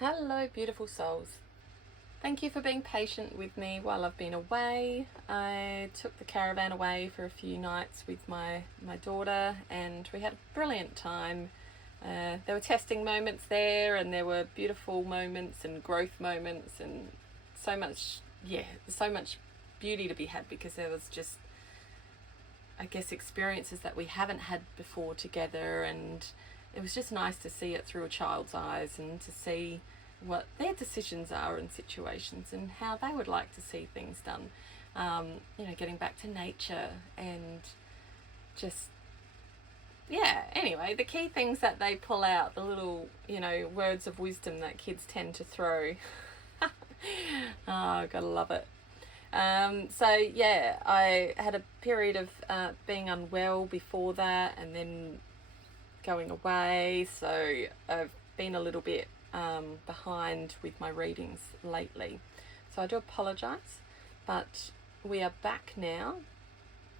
Hello, beautiful souls. Thank you for being patient with me while I've been away. I took the caravan away for a few nights with my daughter, and we had a brilliant time. There were testing moments there, and there were beautiful moments and growth moments, and so much beauty to be had, because there was just, I guess, experiences that we haven't had before together, and it was just nice to see it through a child's eyes and to see what their decisions are in situations and how they would like to see things done. Getting back to nature and just, anyway, the key things that they pull out, the little, words of wisdom that kids tend to throw. Oh, gotta love it. I had a period of being unwell before that, and then going away, so I've been a little bit behind with my readings lately, so I do apologize, but we are back now,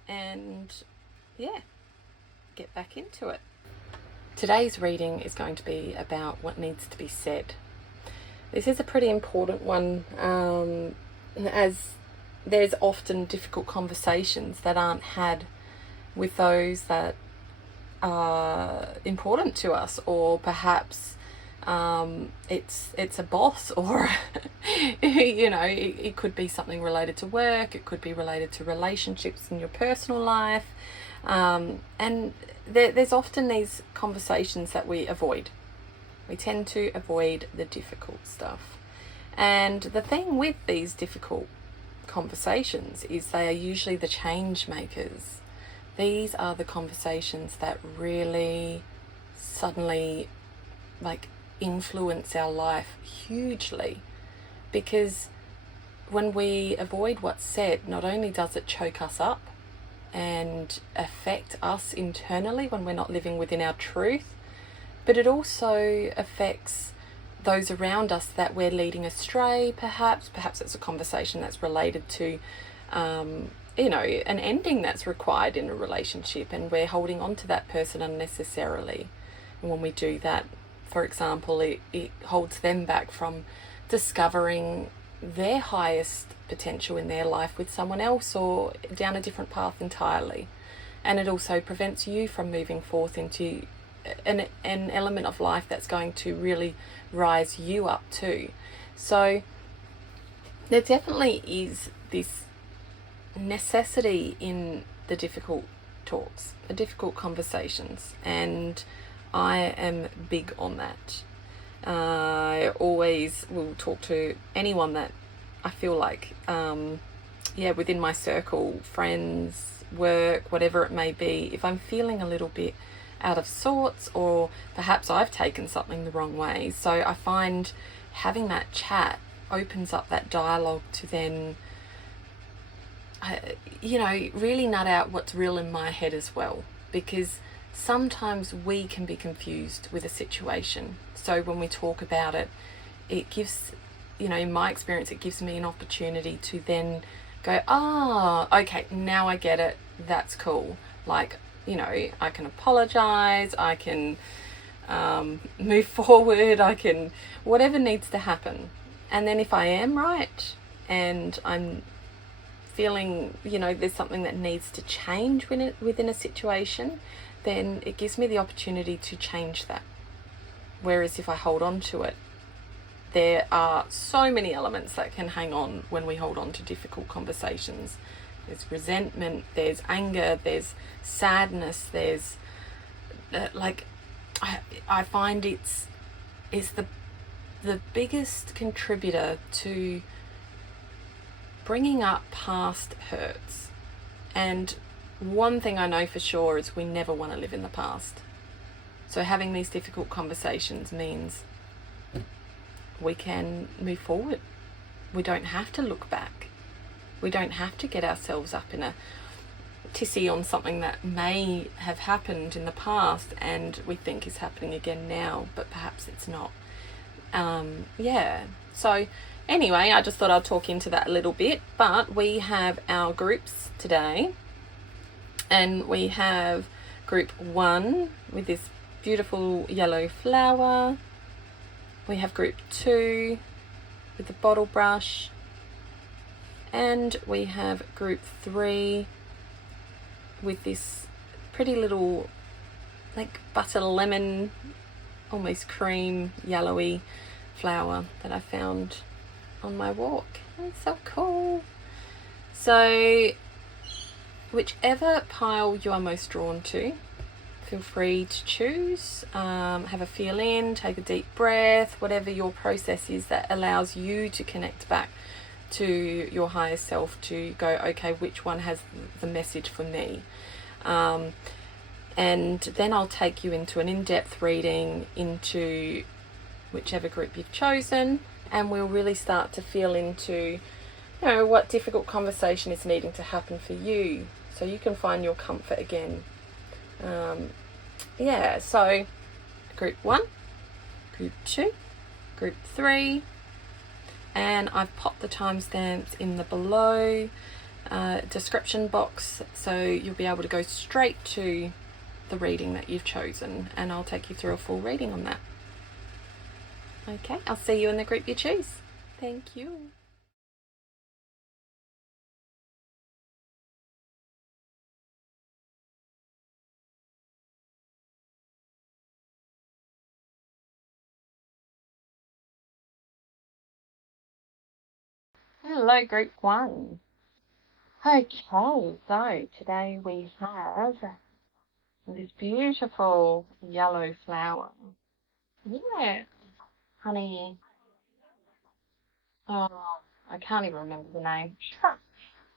and get back into it. Today's reading is going to be about what needs to be said. This is a pretty important one, as there's often difficult conversations that aren't had with those that are important to us, or perhaps it's a boss, or it could be something related to work, it could be related to relationships in your personal life, and there's often these conversations that we avoid. We tend to avoid the difficult stuff, and the thing with these difficult conversations is they are usually the change makers. These are the conversations that really suddenly influence our life hugely, because when we avoid what's said, not only does it choke us up and affect us internally when we're not living within our truth, but it also affects those around us that we're leading astray. Perhaps it's a conversation that's related to an ending that's required in a relationship, and we're holding on to that person unnecessarily. And when we do that, for example, it holds them back from discovering their highest potential in their life with someone else, or down a different path entirely. And it also prevents you from moving forth into an element of life that's going to really rise you up too. So there definitely is this necessity in the difficult talks, the difficult conversations, and I am big on that. I always will talk to anyone that I feel like, within my circle, friends, work, whatever it may be, if I'm feeling a little bit out of sorts, or perhaps I've taken something the wrong way. So I find having that chat opens up that dialogue to then, really nut out what's real in my head as well, because sometimes we can be confused with a situation. So when we talk about it, it gives, in my experience, it gives me an opportunity to then go, okay, now I get it, that's cool. I can apologize, I can move forward, I can, whatever needs to happen. And then if I am right and I'm feeling, there's something that needs to change within a situation, then it gives me the opportunity to change that. Whereas if I hold on to it, there are so many elements that can hang on when we hold on to difficult conversations. There's resentment, there's anger, there's sadness, there's I find it's the biggest contributor to bringing up past hurts. And one thing I know for sure is we never want to live in the past. So having these difficult conversations means we can move forward. We don't have to look back. We don't have to get ourselves up in a tizzy on something that may have happened in the past and we think is happening again now, but perhaps it's not. So anyway, I just thought I'd talk into that a little bit. But we have our groups today, and we have group 1 with this beautiful yellow flower. We have group 2 with the bottle brush, and we have group 3 with this pretty little like butter lemon, almost cream yellowy flower that I found on my walk. It's so cool. So whichever pile you are most drawn to, feel free to choose. Have a feel in, take a deep breath, whatever your process is that allows you to connect back to your higher self, to go, okay, which one has the message for me? And then I'll take you into an in-depth reading into whichever group you've chosen, and we'll really start to feel into, you know, what difficult conversation is needing to happen for you, so you can find your comfort again. Yeah, so group 1, group 2, group 3, and I've popped the timestamps in the below description box, so you'll be able to go straight to the reading that you've chosen, and I'll take you through a full reading on that. Okay, I'll see you in the group you choose. Thank you. Hello, group 1. Okay, so today we have this beautiful yellow flower. Yeah, honey. Oh, I can't even remember the name.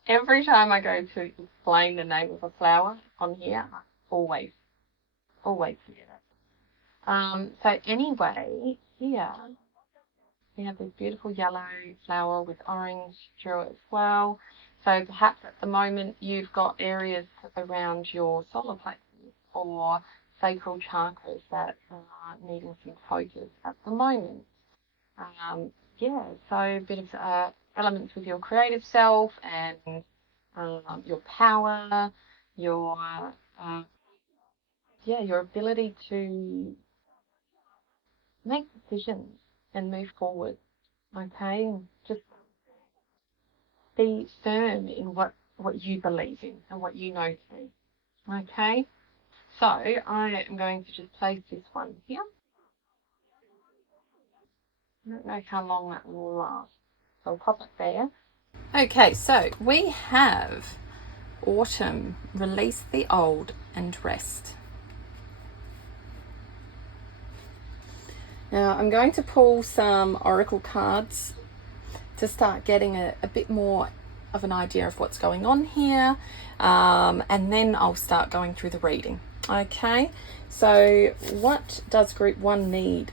Every time I go to explain the name of a flower on here, I always forget it. So anyway, here we have this beautiful yellow flower with orange through it as well. So perhaps at the moment you've got areas around your solar plexus or sacral chakras that are needing some focus at the moment. Yeah, so a bit of elements with your creative self and your power, your your ability to make decisions and move forward. Okay, just be firm in what you believe in and what you know to be. Okay, so I am going to just place this one here. I don't know how long that will last, so I'll pop it there. Okay, so we have autumn, release the old and rest. Now I'm going to pull some oracle cards to start getting a bit more of an idea of what's going on here, and then I'll start going through the reading. Okay, so what does group 1 need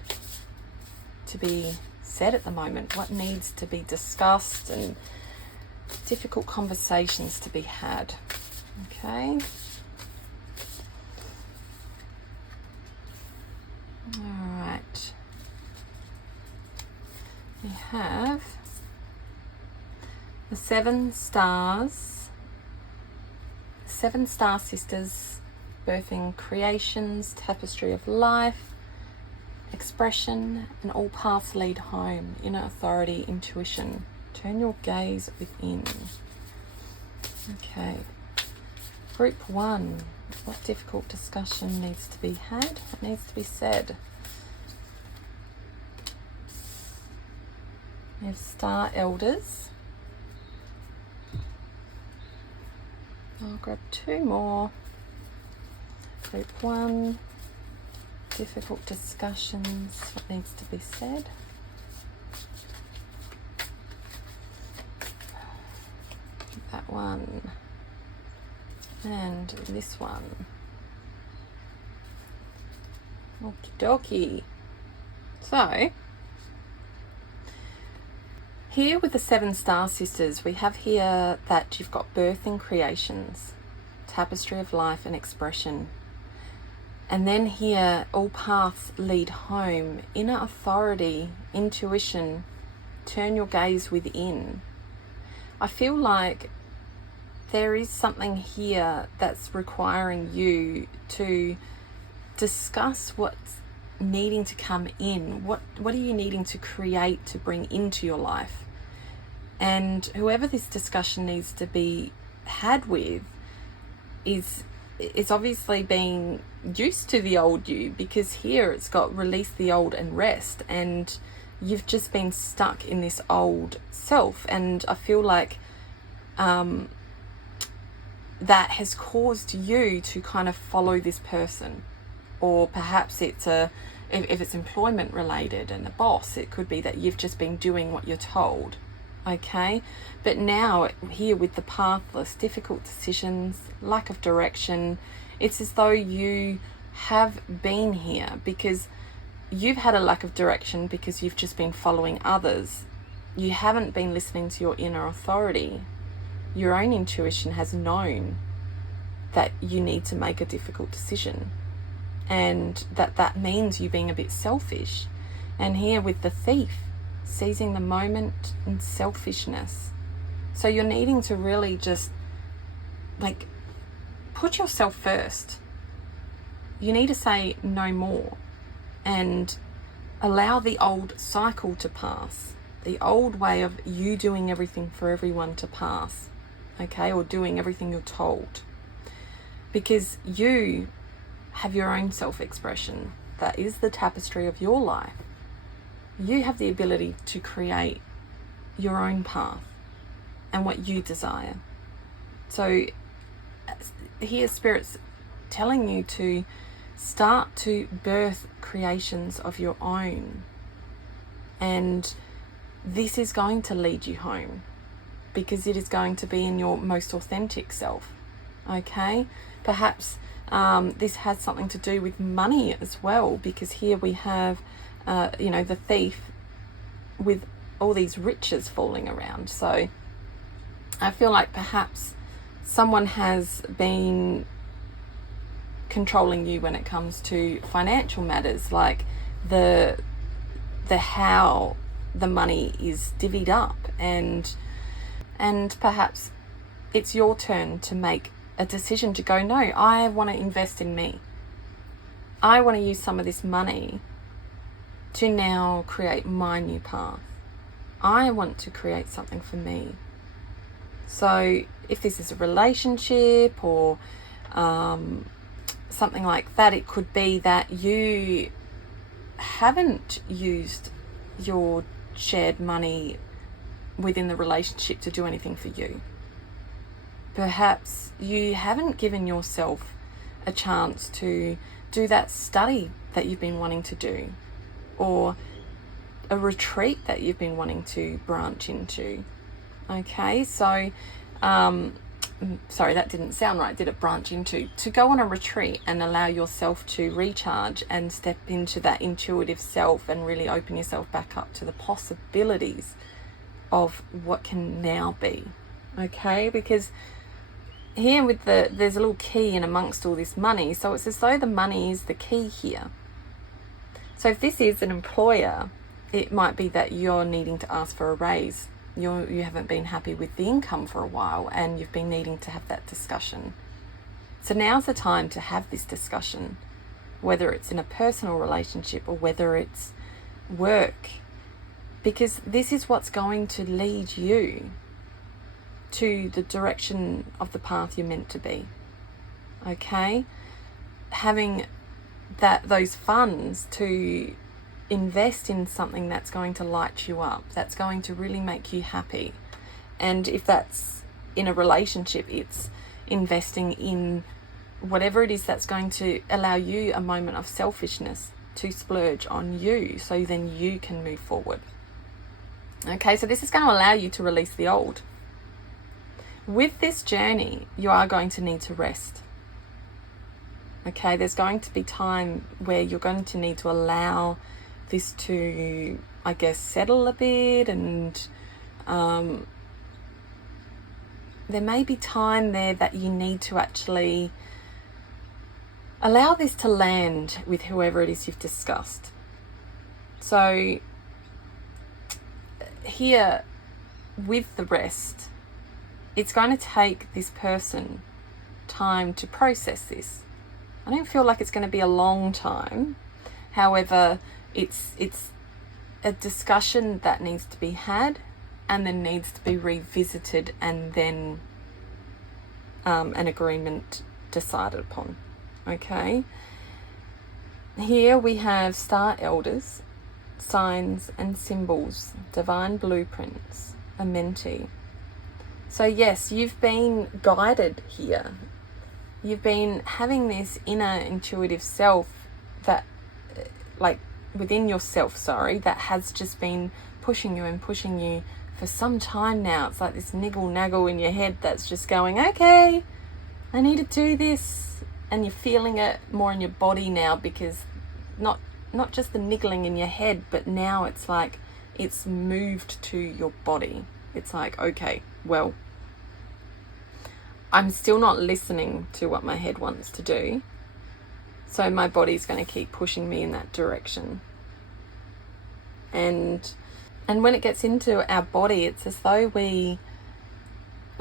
to be said at the moment? What needs to be discussed and difficult conversations to be had? Okay. All right. We have the 7 stars, 7 star sisters, birthing creations, tapestry of life, expression, and all paths lead home, inner authority, intuition. Turn your gaze within. Okay. Group 1, what difficult discussion needs to be had? What needs to be said? We have star elders. I'll grab 2 more. Group 1, difficult discussions, what needs to be said? That one. And this one. Okie dokie. So, here with the 7 star sisters, we have here that you've got birthing creations, tapestry of life and expression. And then here, all paths lead home, inner authority, intuition, turn your gaze within. I feel like there is something here that's requiring you to discuss what's needing to come in? What are you needing to create, to bring into your life? And whoever this discussion needs to be had with it's obviously being used to the old you, because here it's got release the old and rest, and you've just been stuck in this old self. And I feel like that has caused you to kind of follow this person, or perhaps it's if it's employment related and a boss, it could be that you've just been doing what you're told. Okay, but now here with the pathless, difficult decisions, lack of direction, it's as though you have been here because you've had a lack of direction, because you've just been following others. You haven't been listening to your inner authority. Your own intuition has known that you need to make a difficult decision, and that means you being a bit selfish. And here with the thief, seizing the moment and selfishness. So you're needing to really just like put yourself first. You need to say no more and allow the old cycle to pass, the old way of you doing everything for everyone to pass, okay, or doing everything you're told, because you have your own self-expression. That is the tapestry of your life. You have the ability to create your own path and what you desire. So here Spirit's telling you to start to birth creations of your own. And this is going to lead you home, because it is going to be in your most authentic self. Okay? Perhaps this has something to do with money as well, because here we have the thief with all these riches falling around. So I feel like perhaps someone has been controlling you when it comes to financial matters, like the how the money is divvied up, and perhaps it's your turn to make a decision to go, no, I want to invest in me. I want to use some of this money to now create my new path. I want to create something for me. So if this is a relationship or something like that, it could be that you haven't used your shared money within the relationship to do anything for you. Perhaps you haven't given yourself a chance to do that study that you've been wanting to do, or a retreat that you've been wanting to branch into. Okay, so sorry, that didn't sound right, did it? Branch into, to go on a retreat and allow yourself to recharge and step into that intuitive self and really open yourself back up to the possibilities of what can now be. Okay, because here with there's a little key in amongst all this money, so it's as though the money is the key here. So if this is an employer, it might be that you're needing to ask for a raise. You haven't been happy with the income for a while, and you've been needing to have that discussion. So now's the time to have this discussion, whether it's in a personal relationship or whether it's work, because this is what's going to lead you to the direction of the path you're meant to be. Okay? Having those funds to invest in something that's going to light you up, that's going to really make you happy. And if that's in a relationship, it's investing in whatever it is that's going to allow you a moment of selfishness to splurge on you, so then you can move forward. Okay, so this is going to allow you to release the old. With this journey, you are going to need to rest. Okay, there's going to be time where you're going to need to allow this to, I guess, settle a bit, and there may be time there that you need to actually allow this to land with whoever it is you've discussed. So here with the rest, it's going to take this person time to process this. I don't feel like it's going to be a long time, However, it's a discussion that needs to be had and then needs to be revisited, and then an agreement decided upon. Okay? Here we have star elders, signs and symbols, divine blueprints, a mentee. So yes, you've been guided here. You've been having this inner intuitive self that, like, within yourself, that has just been pushing you for some time now. It's like this niggle-naggle in your head that's just going, okay, I need to do this. And you're feeling it more in your body now, because not just the niggling in your head, but now it's like it's moved to your body. It's like, okay, well, I'm still not listening to what my head wants to do, so my body's going to keep pushing me in that direction. And when it gets into our body, it's as though we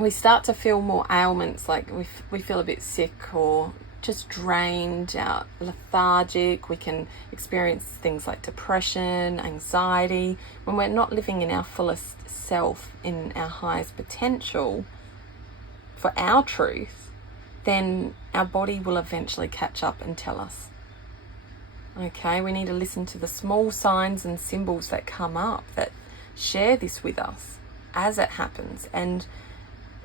start to feel more ailments, like we feel a bit sick or just drained out, lethargic. We can experience things like depression, anxiety. When we're not living in our fullest self, in our highest potential for our truth, then our body will eventually catch up and tell us. Okay, we need to listen to the small signs and symbols that come up that share this with us as it happens. And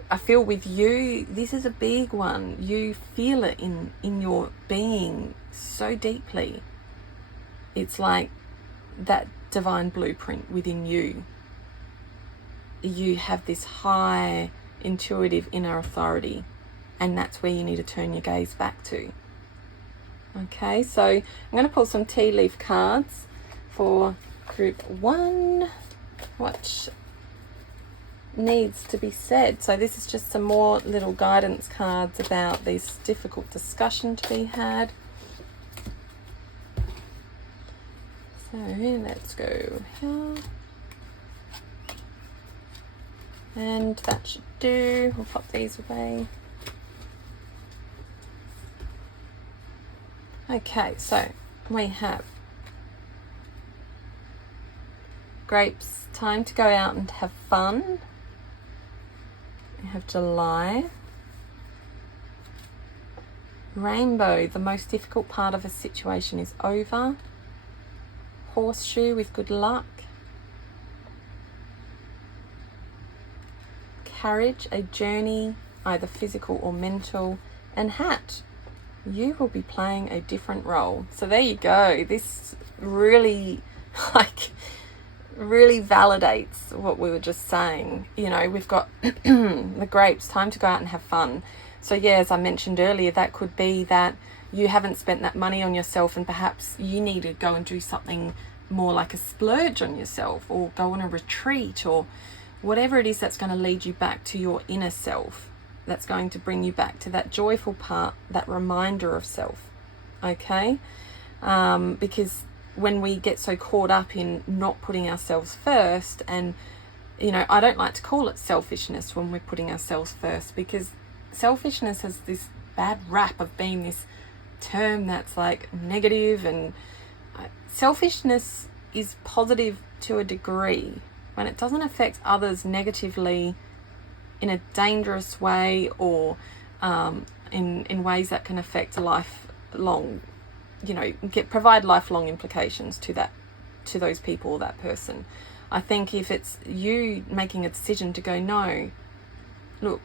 I feel with you, this is a big one. You feel it in your being so deeply. It's like that divine blueprint within you. You have this high intuitive inner authority, and that's where you need to turn your gaze back to. Okay, so I'm going to pull some tea leaf cards for group 1. What needs to be said? So this is just some more little guidance cards about this difficult discussion to be had. So let's go here. And that should do. We'll pop these away. Okay, so we have grapes, time to go out and have fun. We have July. Rainbow, the most difficult part of a situation is over. Horseshoe with good luck. Carriage, a journey, either physical or mental. And hat, you will be playing a different role. So there you go. This really, really validates what we were just saying. You know, we've got the grapes, time to go out and have fun. So yeah, as I mentioned earlier, that could be that you haven't spent that money on yourself, and perhaps you need to go and do something more like a splurge on yourself, or go on a retreat, or whatever it is that's going to lead you back to your inner self, that's going to bring you back to that joyful part, that reminder of self. Okay? Because when we get so caught up in not putting ourselves first, and, you know, I don't like to call it selfishness when we're putting ourselves first, because selfishness has this bad rap of being this term that's like negative, and selfishness is positive to a degree when it doesn't affect others negatively in a dangerous way, or in ways that can affect lifelong, you know, provide lifelong implications to those people or that person. I think if it's you making a decision to go, no, look,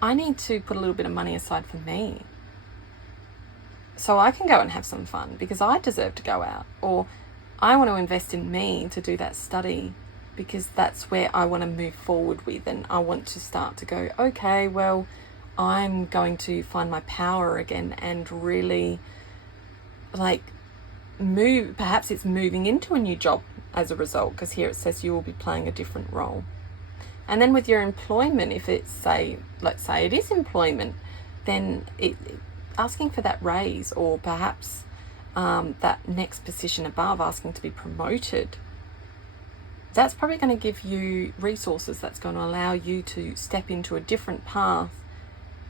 I need to put a little bit of money aside for me, so I can go and have some fun because I deserve to go out, or I want to invest in me to do that study because that's where I want to move forward with, and I want to start to go, okay, well, I'm going to find my power again and really like move. Perhaps it's moving into a new job as a result, because here it says you will be playing a different role. And then with your employment, if it's let's say it is employment, then asking for that raise, or perhaps that next position above, asking to be promoted, that's probably going to give you resources that's going to allow you to step into a different path,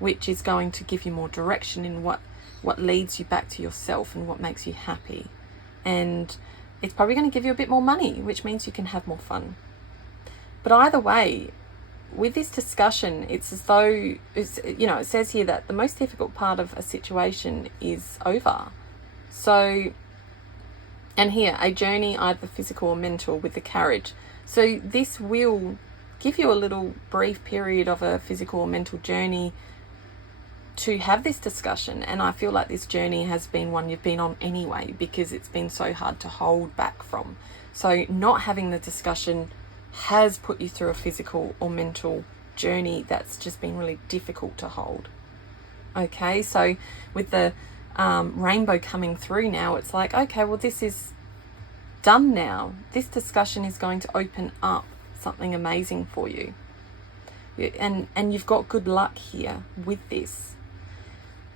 which is going to give you more direction in what leads you back to yourself and what makes you happy. and it's probably going to give you a bit more money, which means you can have more fun. But either way, with this discussion, it's as though it's, it says here that the most difficult part of a situation is over. So, and here, a journey either physical or mental with the carriage. So this will give you a little brief period of a physical or mental journey to have this discussion. And I feel like this journey has been one you've been on anyway, because it's been so hard to hold back from. So not having the discussion has put you through a physical or mental journey that's just been really difficult to hold. Okay, so with the rainbow coming through now, it's like, okay, well, this is done now. This discussion is going to open up something amazing for you. And you've got good luck here with this.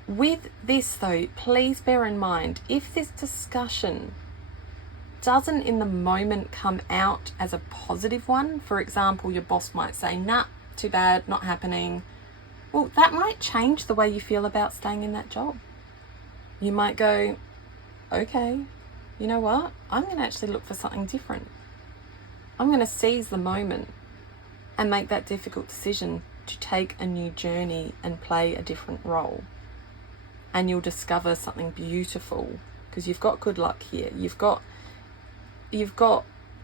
With this, though, please bear in mind, if this discussion doesn't in the moment come out as a positive one, for example, your boss might say, nah, too bad, not happening. Well, that might change the way you feel about staying in that job. You might go, okay, you know what? I'm going to actually look for something different. I'm going to seize the moment and make that difficult decision to take a new journey and play a different role. And you'll discover something beautiful, because you've got good luck here. You've got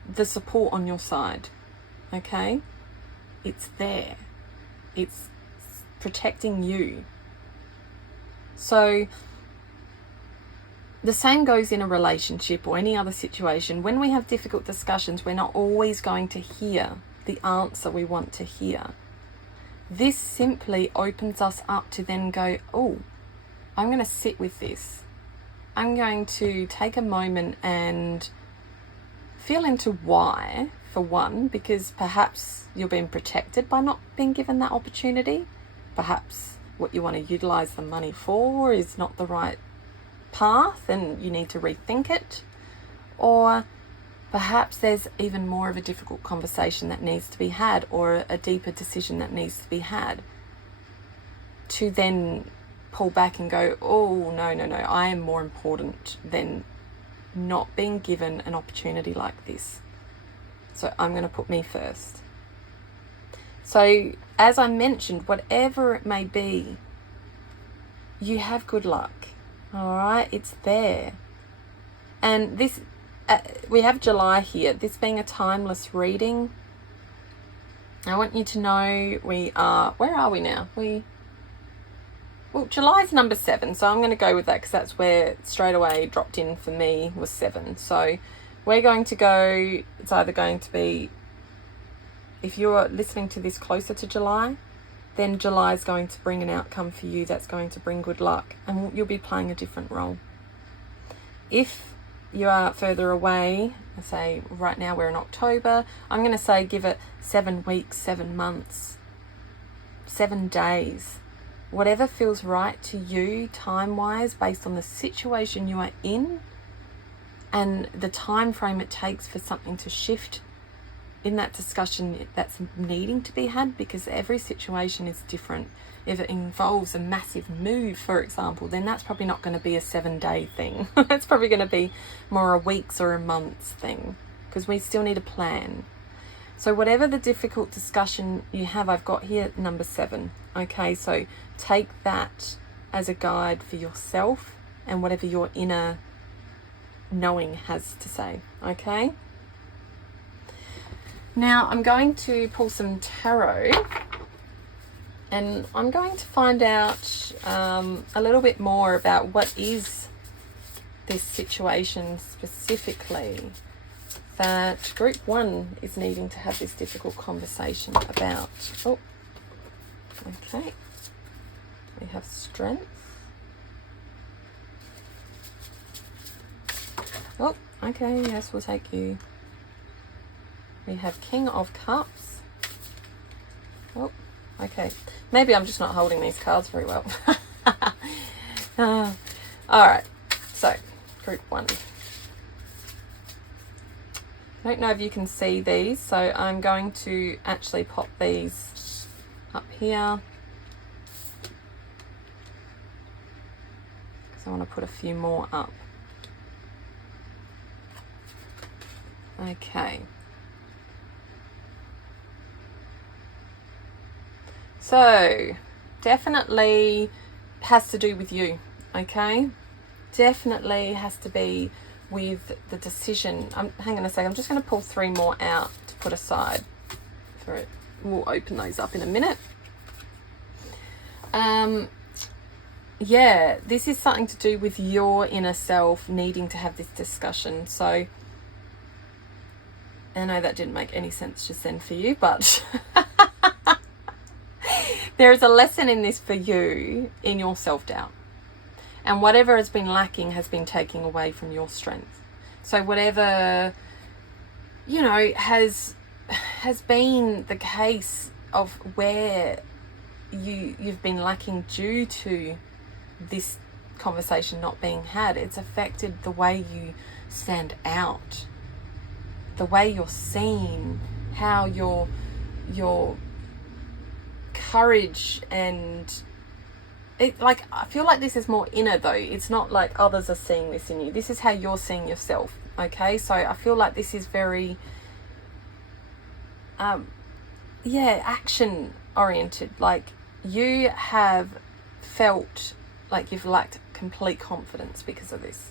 the support on your side, okay? It's there. It's protecting you. So the same goes in a relationship or any other situation. When we have difficult discussions, we're not always going to hear the answer we want to hear. This simply opens us up to then go, oh, I'm going to sit with this. I'm going to take a moment and feel into why, for one, because perhaps you're being protected by not being given that opportunity. Perhaps what you want to utilize the money for is not the right path and you need to rethink it. Or perhaps there's even more of a difficult conversation that needs to be had, or a deeper decision that needs to be had, to then pull back and go, oh, no, I am more important than not being given an opportunity like this. So I'm going to put me first. So as I mentioned, whatever it may be, you have good luck. All right, it's there. And this, we have July here, this being a timeless reading. I want you to know where are we now? Well, July's number 7, so I'm going to go with that because that's where straight away dropped in for me was 7. So we're going to go, it's either going to be, if you're listening to this closer to July, then July is going to bring an outcome for you that's going to bring good luck, and you'll be playing a different role. If you are further away, I say right now we're in October, I'm going to say give it 7 weeks, 7 months, 7 days. Whatever feels right to you time-wise, based on the situation you are in and the time frame it takes for something to shift in that discussion that's needing to be had, because every situation is different. If it involves a massive move, for example, then that's probably not going to be a 7-day thing. It's probably going to be more a week's or a month's thing, because we still need a plan. So whatever the difficult discussion you have, I've got here number 7. Okay, so take that as a guide for yourself and whatever your inner knowing has to say. Okay. Now I'm going to pull some tarot, and I'm going to find out a little bit more about what is this situation specifically that group 1 is needing to have this difficult conversation about. Oh, okay. We have strength. Oh, okay, yes, we'll take you. We have King of Cups. Oh, okay. Maybe I'm just not holding these cards very well. All right, so group 1. I don't know if you can see these, so I'm going to actually pop these up here because I want to put a few more up. Okay. So, definitely has to do with you, okay? Definitely has to be with the decision. Hang on a second, I'm just going to pull 3 more out to put aside for it. We'll open those up in a minute. Yeah, this is something to do with your inner self needing to have this discussion. So, I know that didn't make any sense just then for you, but there is a lesson in this for you in your self-doubt. And whatever has been lacking has been taking away from your strength. So whatever, you know, has been the case of where you've been lacking due to this conversation not being had, it's affected the way you stand out, the way you're seen, how your courage and it, like, I feel like this is more inner though. It's not like others are seeing this in you. This is how you're seeing yourself. Okay, so I feel like this is very action oriented. Like, you have felt like you've lacked complete confidence because of this.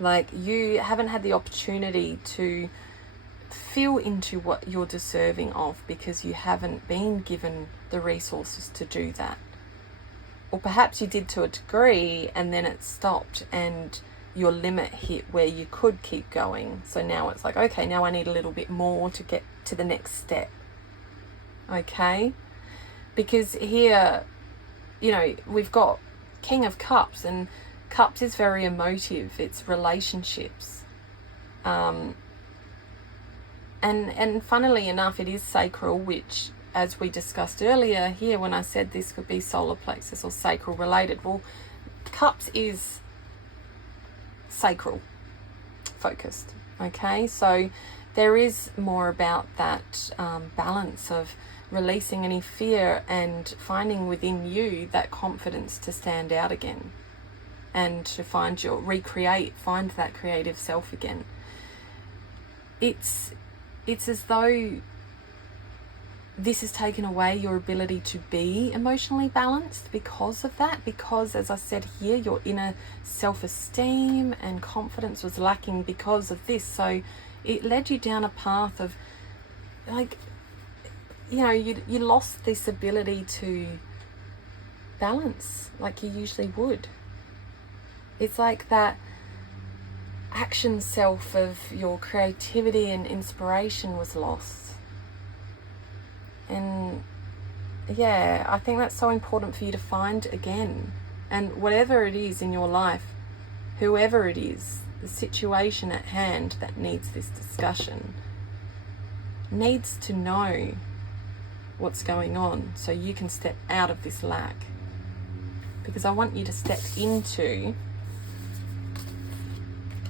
Like, you haven't had the opportunity to feel into what you're deserving of because you haven't been given the resources to do that. Or perhaps you did to a degree and then it stopped and your limit hit where you could keep going. So now it's like, okay, now I need a little bit more to get to the next step. Okay? Because here, you know, we've got King of Cups, and Cups is very emotive. It's relationships. And funnily enough, it is sacral, which, as we discussed earlier here when I said this could be solar plexus or sacral related. Well, Cups is sacral focused. Okay, so there is more about that balance of releasing any fear and finding within you that confidence to stand out again and to find find that creative self again. It's as though this has taken away your ability to be emotionally balanced because of that. Because, as I said here, your inner self-esteem and confidence was lacking because of this. So it led you down a path of, like, you know, you lost this ability to balance like you usually would. It's like that action self of your creativity and inspiration was lost. And yeah, I think that's so important for you to find again. And whatever it is in your life, whoever it is, the situation at hand that needs this discussion needs to know what's going on so you can step out of this lack. Because I want you to step into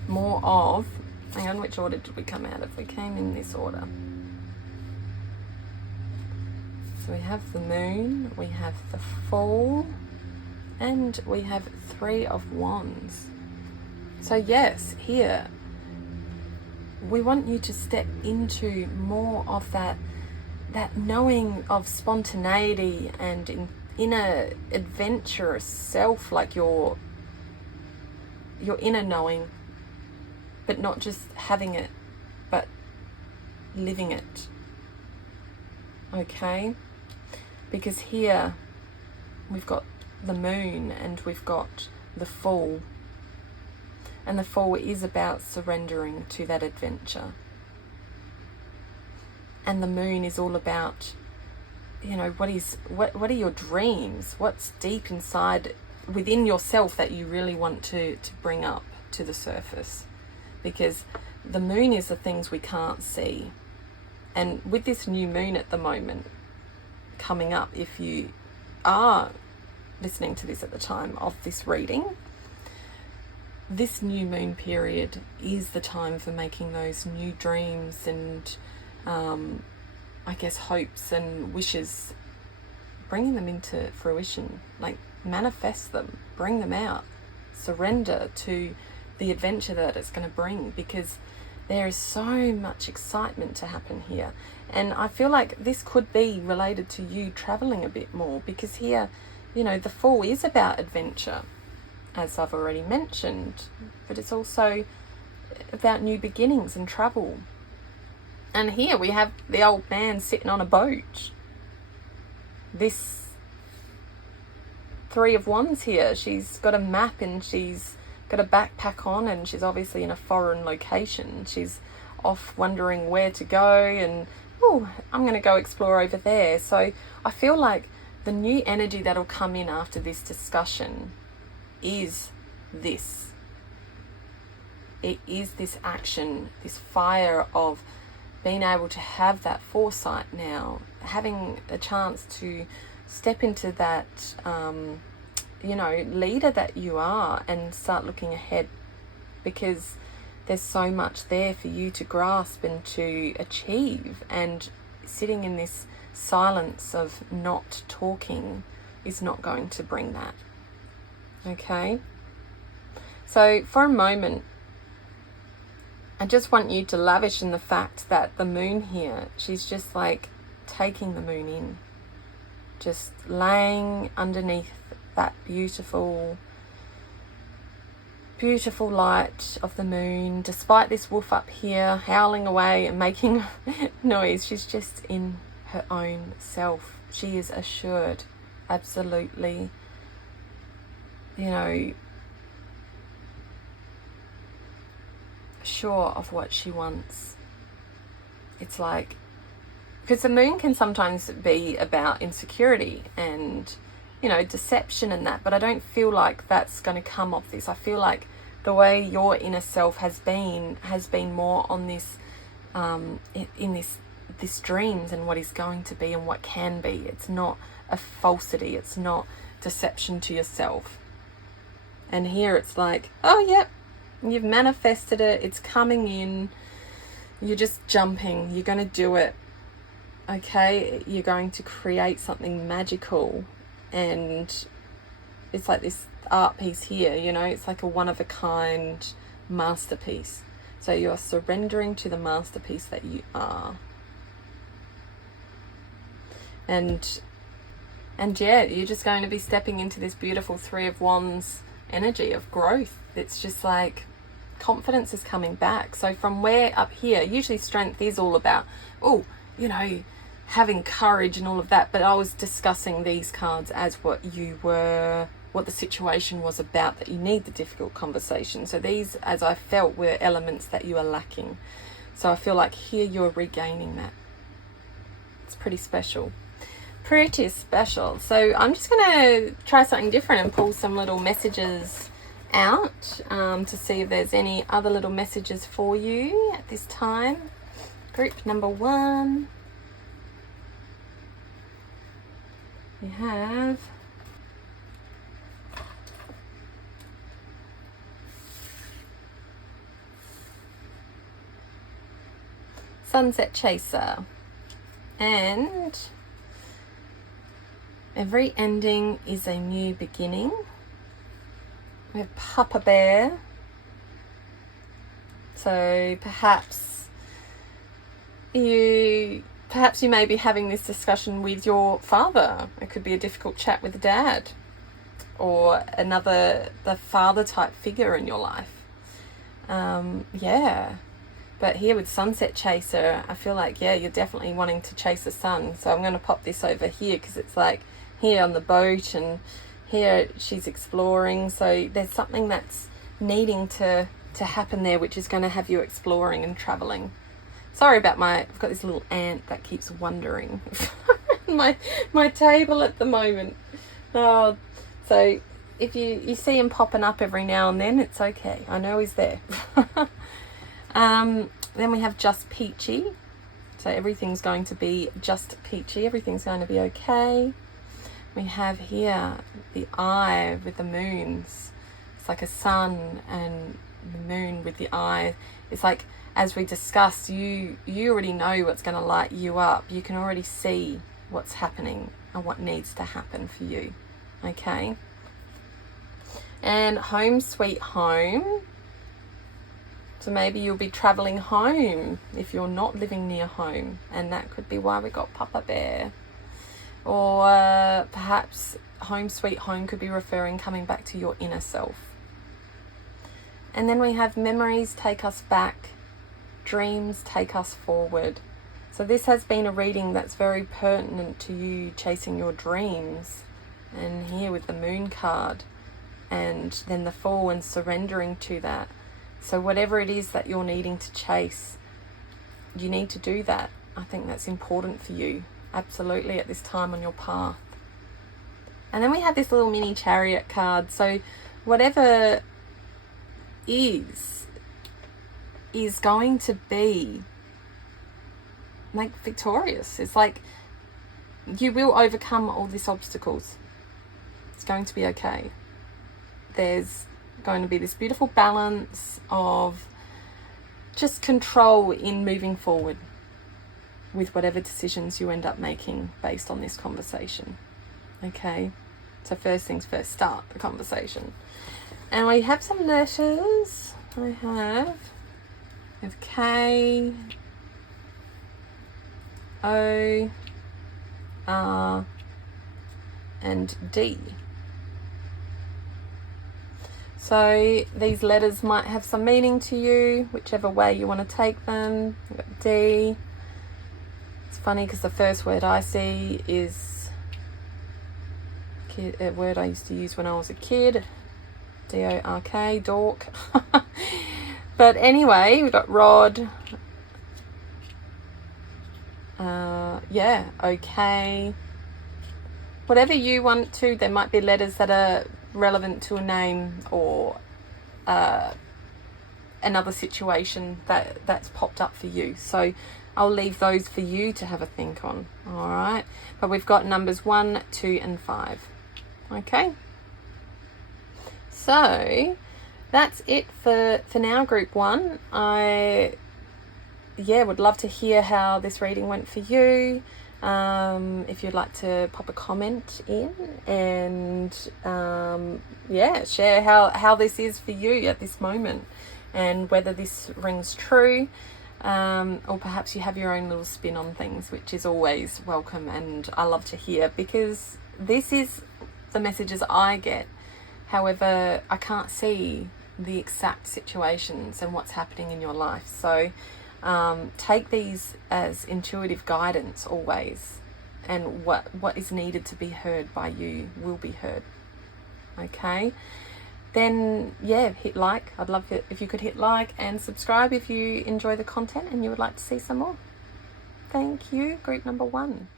more of, hang on, which order did we come out of? We came in this order. So we have the moon, we have the Fool, and we have 3 of Wands. So yes, here, we want you to step into more of that knowing of spontaneity and inner adventurous self, like your inner knowing, but not just having it, but living it. Okay? Because here we've got the moon and we've got the Fool. And the Fool is about surrendering to that adventure. And the moon is all about, you know, what are your dreams? What's deep inside within yourself that you really want to bring up to the surface? Because the moon is the things we can't see. And with this new moon at the moment coming up, if you are listening to this at the time of this reading, this new moon period is the time for making those new dreams and I guess hopes and wishes, bringing them into fruition. Like, manifest them, bring them out, surrender to the adventure that it's going to bring. Because there is so much excitement to happen here. And I feel like this could be related to you traveling a bit more, because here, you know, the Fool is about adventure, as I've already mentioned, but it's also about new beginnings and travel. And here we have the old man sitting on a boat. This Three of Wands here, she's got a map and she's got a backpack on, and she's obviously in a foreign location. She's off wondering where to go, and oh, I'm going to go explore over there. So I feel like the new energy that'll come in after this discussion is this. It is this action, this fire of being able to have that foresight now, having a chance to step into that, you know, leader that you are, and start looking ahead, because there's so much there for you to grasp and to achieve. And sitting in this silence of not talking is not going to bring that. Okay? So for a moment, I just want you to lavish in the fact that the moon here, she's just like taking the moon in, just laying underneath that beautiful light of the moon. Despite this wolf up here howling away and making noise, she's just in her own self. She is assured, absolutely, you know, sure of what she wants. It's like, because the moon can sometimes be about insecurity and, you know, deception and that, but I don't feel like that's going to come off this. I feel like the way your inner self has been more on this, in this dreams and what is going to be and what can be. It's not a falsity. It's not deception to yourself. And here it's like, oh, yep, you've manifested it. It's coming in. You're just jumping. You're going to do it. Okay? You're going to create something magical. And it's like this art piece here, you know, it's like a one-of-a-kind masterpiece. So you're surrendering to the masterpiece that you are. And yeah, you're just going to be stepping into this beautiful Three of Wands energy of growth. It's just like confidence is coming back. So from where up here, usually strength is all about, oh, you know, having courage and all of that, but I was discussing these cards as what the situation was about, that you need the difficult conversation. So these, as I felt, were elements that you are lacking. So I feel like here you're regaining that. It's pretty special. Pretty special. So I'm just going to try something different and pull some little messages out to see if there's any other little messages for you at this time. Group number 1. We have Sunset Chaser, and every ending is a new beginning. We have Papa Bear. So perhaps you may be having this discussion with your father. It could be a difficult chat with the dad, or the father type figure in your life. Yeah. But here with Sunset Chaser, I feel like, yeah, you're definitely wanting to chase the sun. So I'm going to pop this over here, because it's like here on the boat, and here she's exploring. So there's something that's needing to happen there, which is going to have you exploring and traveling. Sorry about I've got this little ant that keeps wandering my table at the moment. Oh, so if you see him popping up every now and then, it's okay. I know he's there. Then we have Just Peachy. So everything's going to be just peachy. Everything's going to be okay. We have here the eye with the moons. It's like a sun and the moon with the eye. It's like, as we discussed, you already know what's going to light you up. You can already see what's happening and what needs to happen for you. Okay? And Home Sweet Home. It's So maybe you'll be traveling home if you're not living near home, and that could be why we got Papa Bear. Or perhaps home sweet home could be referring coming back to your inner self. And then we have memories take us back, dreams take us forward. So this has been a reading that's very pertinent to you chasing your dreams. And here with the Moon card, and then the Fool, and surrendering to that. So whatever it is that you're needing to chase, you need to do that. I think that's important for you, absolutely, at this time on your path. And then we have this little mini Chariot card. So whatever is going to be like victorious. It's like you will overcome all these obstacles. It's going to be okay. There's going to be this beautiful balance of just control in moving forward with whatever decisions you end up making based on this conversation. Okay, so first things first, start the conversation. And we have some letters. I have K, O, R, and D. So these letters might have some meaning to you, whichever way you want to take them. We've got D. It's funny because the first word I see is a word I used to use when I was a kid. D-O-R-K, dork. But anyway, we've got rod. Yeah, okay. Whatever you want to, there might be letters that are relevant to a name or another situation that's popped up for you. So I'll leave those for you to have a think on. All right, but we've got numbers 1, 2, and 5. Okay, so that's it for now, group 1. I would love to hear how this reading went for you. If you'd like to pop a comment in and share how this is for you at this moment, and whether this rings true, or perhaps you have your own little spin on things, which is always welcome, and I love to hear, because this is the messages I get. However, I can't see the exact situations and what's happening in your life, so take these as intuitive guidance always, and what is needed to be heard by you will be heard. Okay, then hit like. I'd love it if you could hit like and subscribe if you enjoy the content and you would like to see some more. Thank you, group number 1.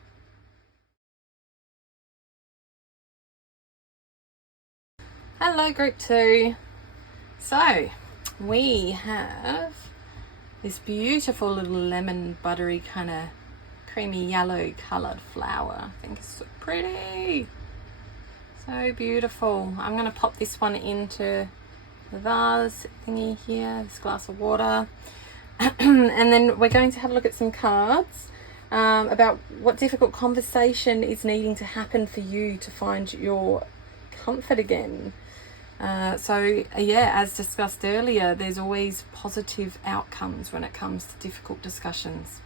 Hello, group 2. So we have this beautiful little lemon buttery kind of creamy yellow coloured flower. I think it's so pretty, so beautiful. I'm going to pop this one into the vase thingy here, this glass of water, and then we're going to have a look at some cards about what difficult conversation is needing to happen for you to find your comfort again. As discussed earlier, there's always positive outcomes when it comes to difficult discussions.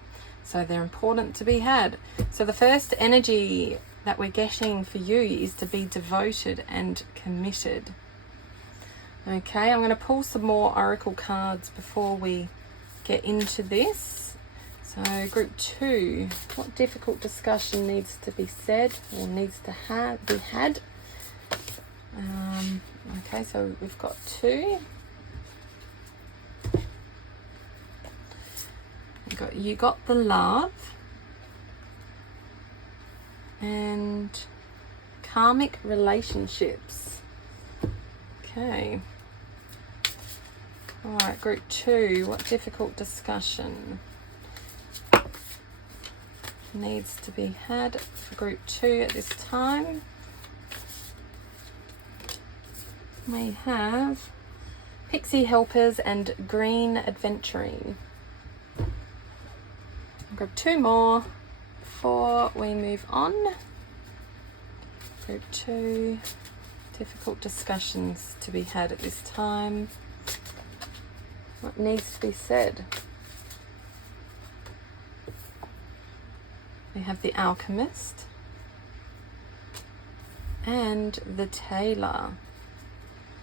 So they're important to be had. So the first energy that we're getting for you is to be devoted and committed. Okay, I'm going to pull some more oracle cards before we get into this. So group 2, what difficult discussion needs to be said or needs to be had? Okay, so we've got 2. You got the love and karmic relationships. Okay. All right, group 2. What difficult discussion needs to be had for group 2 at this time? We have Pixie Helpers and Green Adventuring. I'll grab 2 more before we move on. Group 2, difficult discussions to be had at this time. What what needs to be said. We have the Alchemist and the Tailor.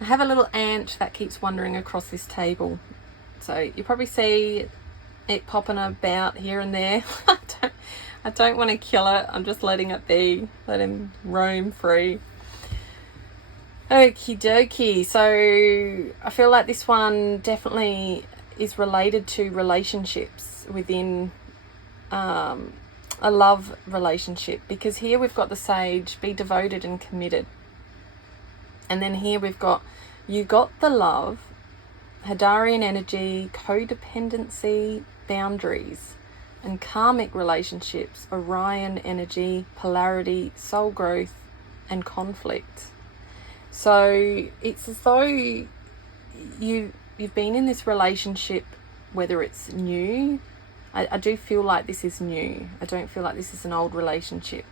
I have a little ant that keeps wandering across this table, so you probably see it popping about here and there. I don't want to kill it. I'm just letting it be, let him roam free. Okie dokie. So I feel like this one definitely is related to relationships within a love relationship, because here we've got the Sage, be devoted and committed. And then here we've got, you got the love, Hadarian energy, codependency, boundaries, and karmic relationships, Orion energy, polarity, soul growth, and conflict. So it's as though you've been in this relationship, whether it's new. I do feel like this is new. I don't feel like this is an old relationship.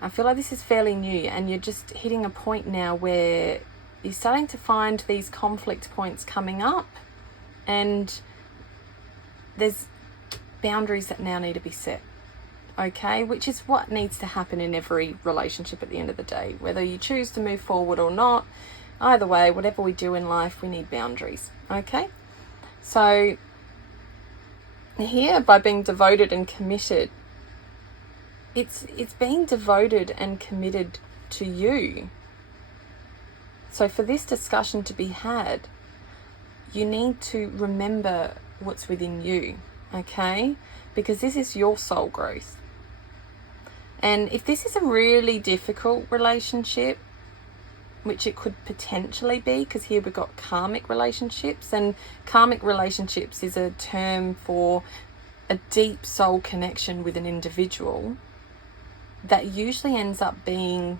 I feel like this is fairly new, and you're just hitting a point now where you're starting to find these conflict points coming up, and there's boundaries that now need to be set. Okay, which is what needs to happen in every relationship at the end of the day, whether you choose to move forward or not. Either way, whatever we do in life, we need boundaries. Okay, so here, by being devoted and committed, it's being devoted and committed to you. So for this discussion to be had, you need to remember what's within you, okay? Because this is your soul growth. And if this is a really difficult relationship, which it could potentially be, because here we've got karmic relationships, and karmic relationships is a term for a deep soul connection with an individual that usually ends up being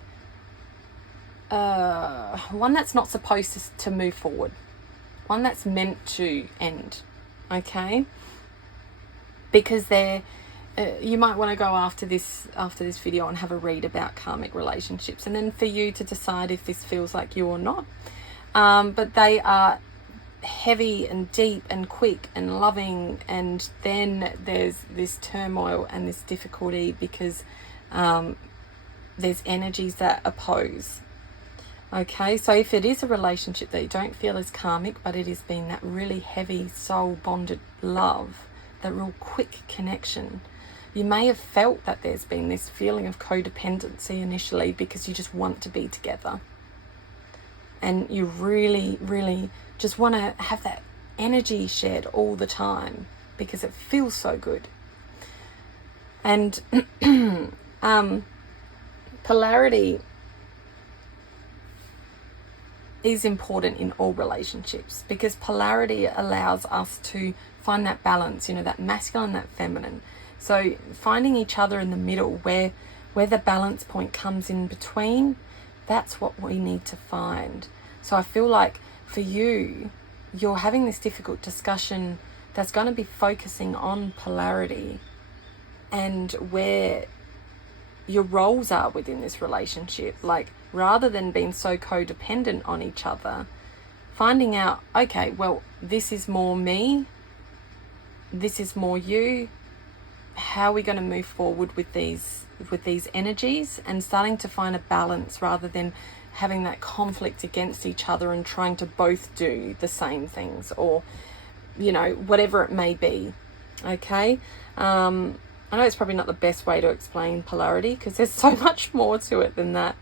one that's not supposed to move forward, one that's meant to end, okay? Because they're you might want to go after this video and have a read about karmic relationships, and then for you to decide if this feels like you or not. But they are heavy and deep and quick and loving, and then there's this turmoil and this difficulty because there's energies that oppose. Okay, so if it is a relationship that you don't feel is karmic, but it has been that really heavy soul bonded love, that real quick connection, you may have felt that there's been this feeling of codependency initially because you just want to be together. And you really, really just want to have that energy shared all the time because it feels so good. And polarity is important in all relationships, because polarity allows us to find that balance, that masculine, that feminine. So finding each other in the middle, where the balance point comes in between, that's what we need to find. So I feel like for you, you're having this difficult discussion that's going to be focusing on polarity and where your roles are within this relationship. Like, rather than being so codependent on each other, finding out, okay, well, this is more me, this is more you. How are we going to move forward with these energies, and starting to find a balance rather than having that conflict against each other and trying to both do the same things, or whatever it may be. Okay, I know it's probably not the best way to explain polarity because there's so much more to it than that,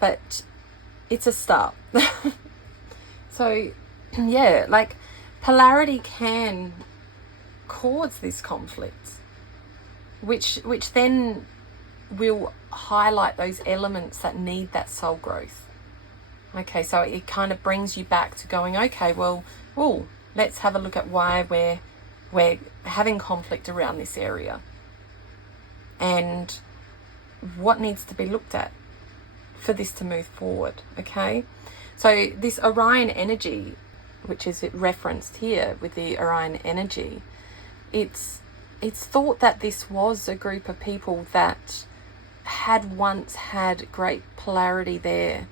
but it's a start. So yeah, like, polarity can cause this conflict, which then will highlight those elements that need that soul growth. Okay, so it kind of brings you back to going, okay, well, let's have a look at why we're having conflict around this area, and what needs to be looked at for this to move forward. Okay, so this Orion energy, which is referenced here with the Orion energy, it's thought that this was a group of people that had once had great polarity there,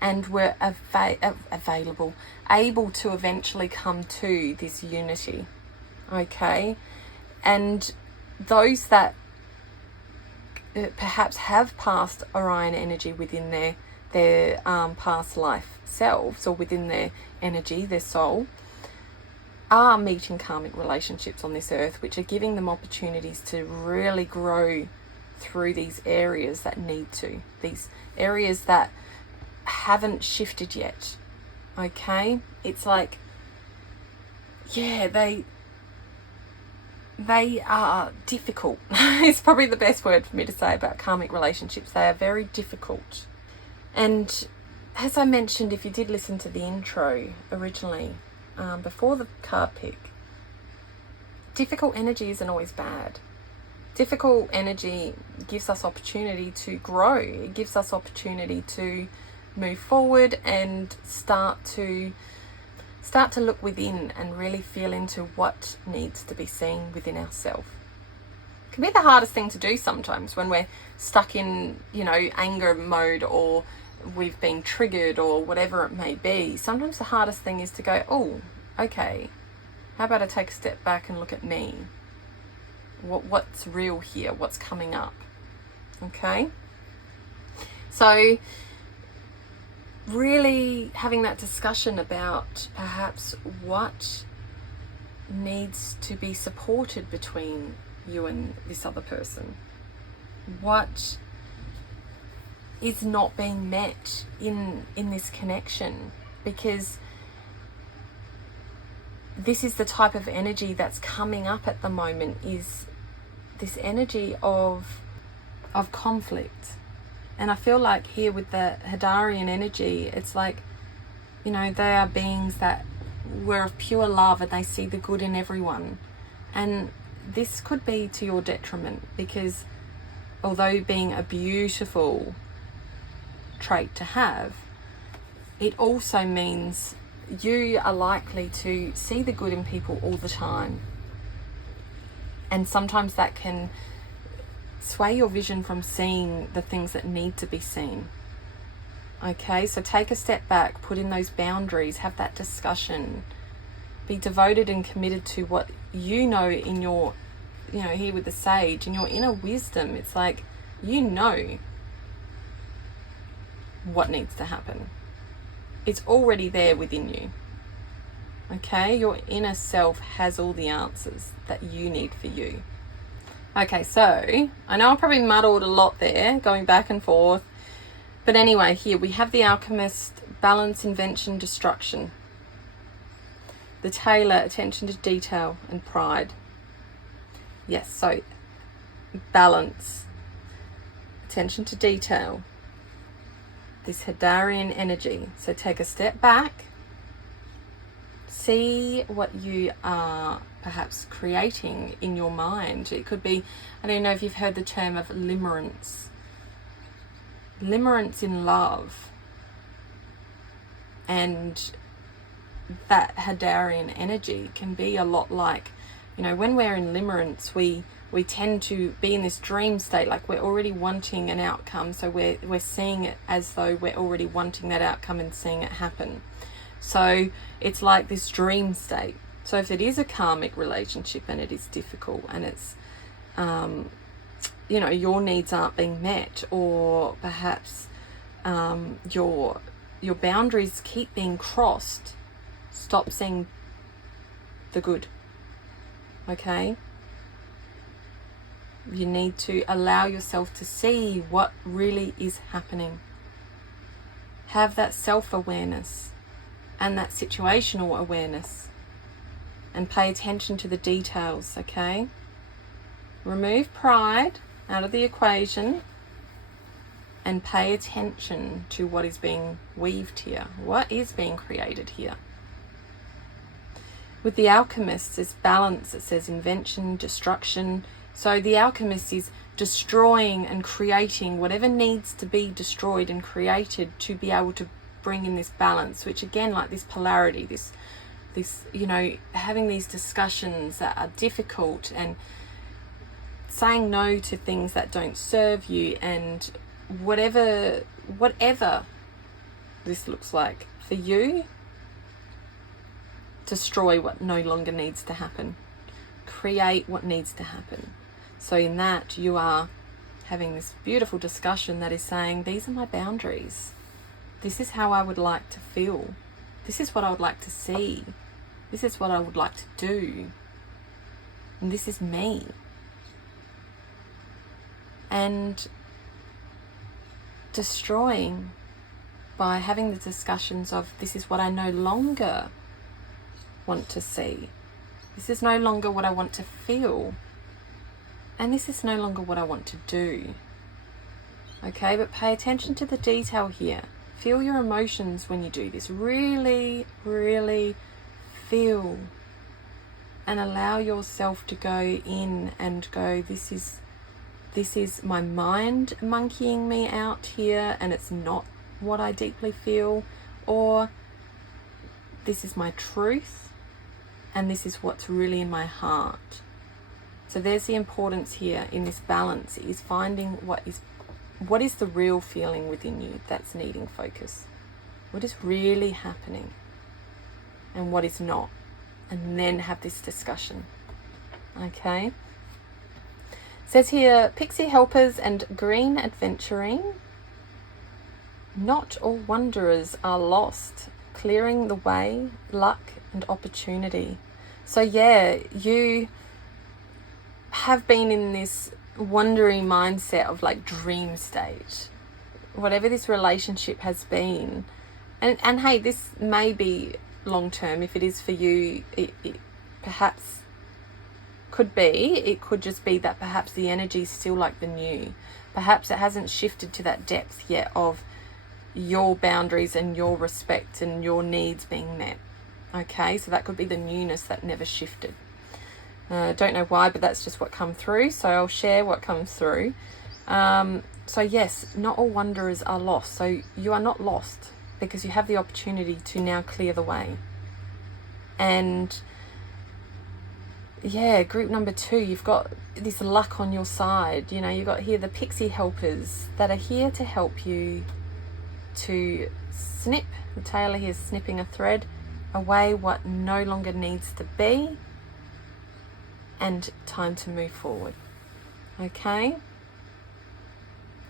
and we're available, able to eventually come to this unity, okay? And those that perhaps have past Orion energy within their past life selves, or within their energy, their soul, are meeting karmic relationships on this earth, which are giving them opportunities to really grow through these areas that need to, these areas that haven't shifted yet, okay? It's like, yeah, they are difficult. It's probably the best word for me to say about karmic relationships. They are very difficult. And as I mentioned, if you did listen to the intro originally, before the card pick, difficult energy isn't always bad. Difficult energy gives us opportunity to grow. It gives us opportunity to move forward and start to look within and really feel into what needs to be seen within ourselves. It can be the hardest thing to do sometimes when we're stuck in, anger mode, or we've been triggered, or whatever it may be. Sometimes the hardest thing is to go, oh, okay, how about I take a step back and look at me? What's real here? What's coming up? Okay? So really having that discussion about perhaps what needs to be supported between you and this other person. What is not being met in this connection, because this is the type of energy that's coming up at the moment, is this energy of conflict. And I feel like here with the Hadarian energy, it's like, they are beings that were of pure love and they see the good in everyone. And this could be to your detriment, because although being a beautiful trait to have, it also means you are likely to see the good in people all the time. And sometimes that can sway your vision from seeing the things that need to be seen. Okay, so take a step back, put in those boundaries, have that discussion, be devoted and committed to what you know in your, here with the sage, in your inner wisdom. It's like, what needs to happen. It's already there within you. Okay, your inner self has all the answers that you need for you. Okay, so I know I probably muddled a lot there, going back and forth. But anyway, here we have the Alchemist, balance, invention, destruction. The Tailor, attention to detail and pride. Yes, so balance, attention to detail. This Hadarian energy. So take a step back. See what you are perhaps creating in your mind. It could be, I don't know if you've heard the term of limerence. Limerence in love. And that Hadarian energy can be a lot like, when we're in limerence, we tend to be in this dream state, like we're already wanting an outcome. So we're seeing it as though we're already wanting that outcome and seeing it happen. So it's like this dream state. So if it is a karmic relationship and it is difficult and it's, your needs aren't being met, or perhaps your boundaries keep being crossed, stop seeing the good. Okay? You need to allow yourself to see what really is happening. Have that self-awareness and that situational awareness, and pay attention to the details, okay? Remove pride out of the equation and pay attention to what is being weaved here, what is being created here. With the Alchemist, it's balance, it says invention, destruction. So the Alchemist is destroying and creating whatever needs to be destroyed and created to be able to bring in this balance, which again, like this polarity, this having these discussions that are difficult, and saying no to things that don't serve you, and whatever this looks like for you. Destroy what no longer needs to happen. Create what needs to happen. So in that, you are having this beautiful discussion that is saying, these are my boundaries. This is how I would like to feel. This is what I would like to see. This is what I would like to do. And this is me. And destroying by having the discussions of, this is what I no longer want to see. This is no longer what I want to feel. And this is no longer what I want to do. Okay, but pay attention to the detail here. Feel your emotions when you do this. Really, really feel and allow yourself to go in and go, this is my mind monkeying me out here and it's not what I deeply feel, or this is my truth and this is what's really in my heart. So there's the importance here in this balance, is finding what is the real feeling within you that's needing focus. What is really happening and what is not. And then have this discussion. Okay. It says here, pixie helpers and green adventuring. Not all wanderers are lost. Clearing the way, luck and opportunity. So yeah, you have been in this wandering mindset of like dream state, whatever this relationship has been. And hey, this may be long term. If it is for you, it perhaps could be. It could just be that perhaps the energy is still like the new. Perhaps it hasn't shifted to that depth yet of your boundaries and your respect and your needs being met. Okay, so that could be the newness that never shifted. Don't know why, but that's just what come through. So I'll share what comes through. So yes, not all wanderers are lost. So you are not lost, because you have the opportunity to now clear the way. And yeah, group number 2, you've got this luck on your side. You know, you've got here the pixie helpers that are here to help you to snip. The tailor here is snipping a thread away what no longer needs to be, and time to move forward. Okay?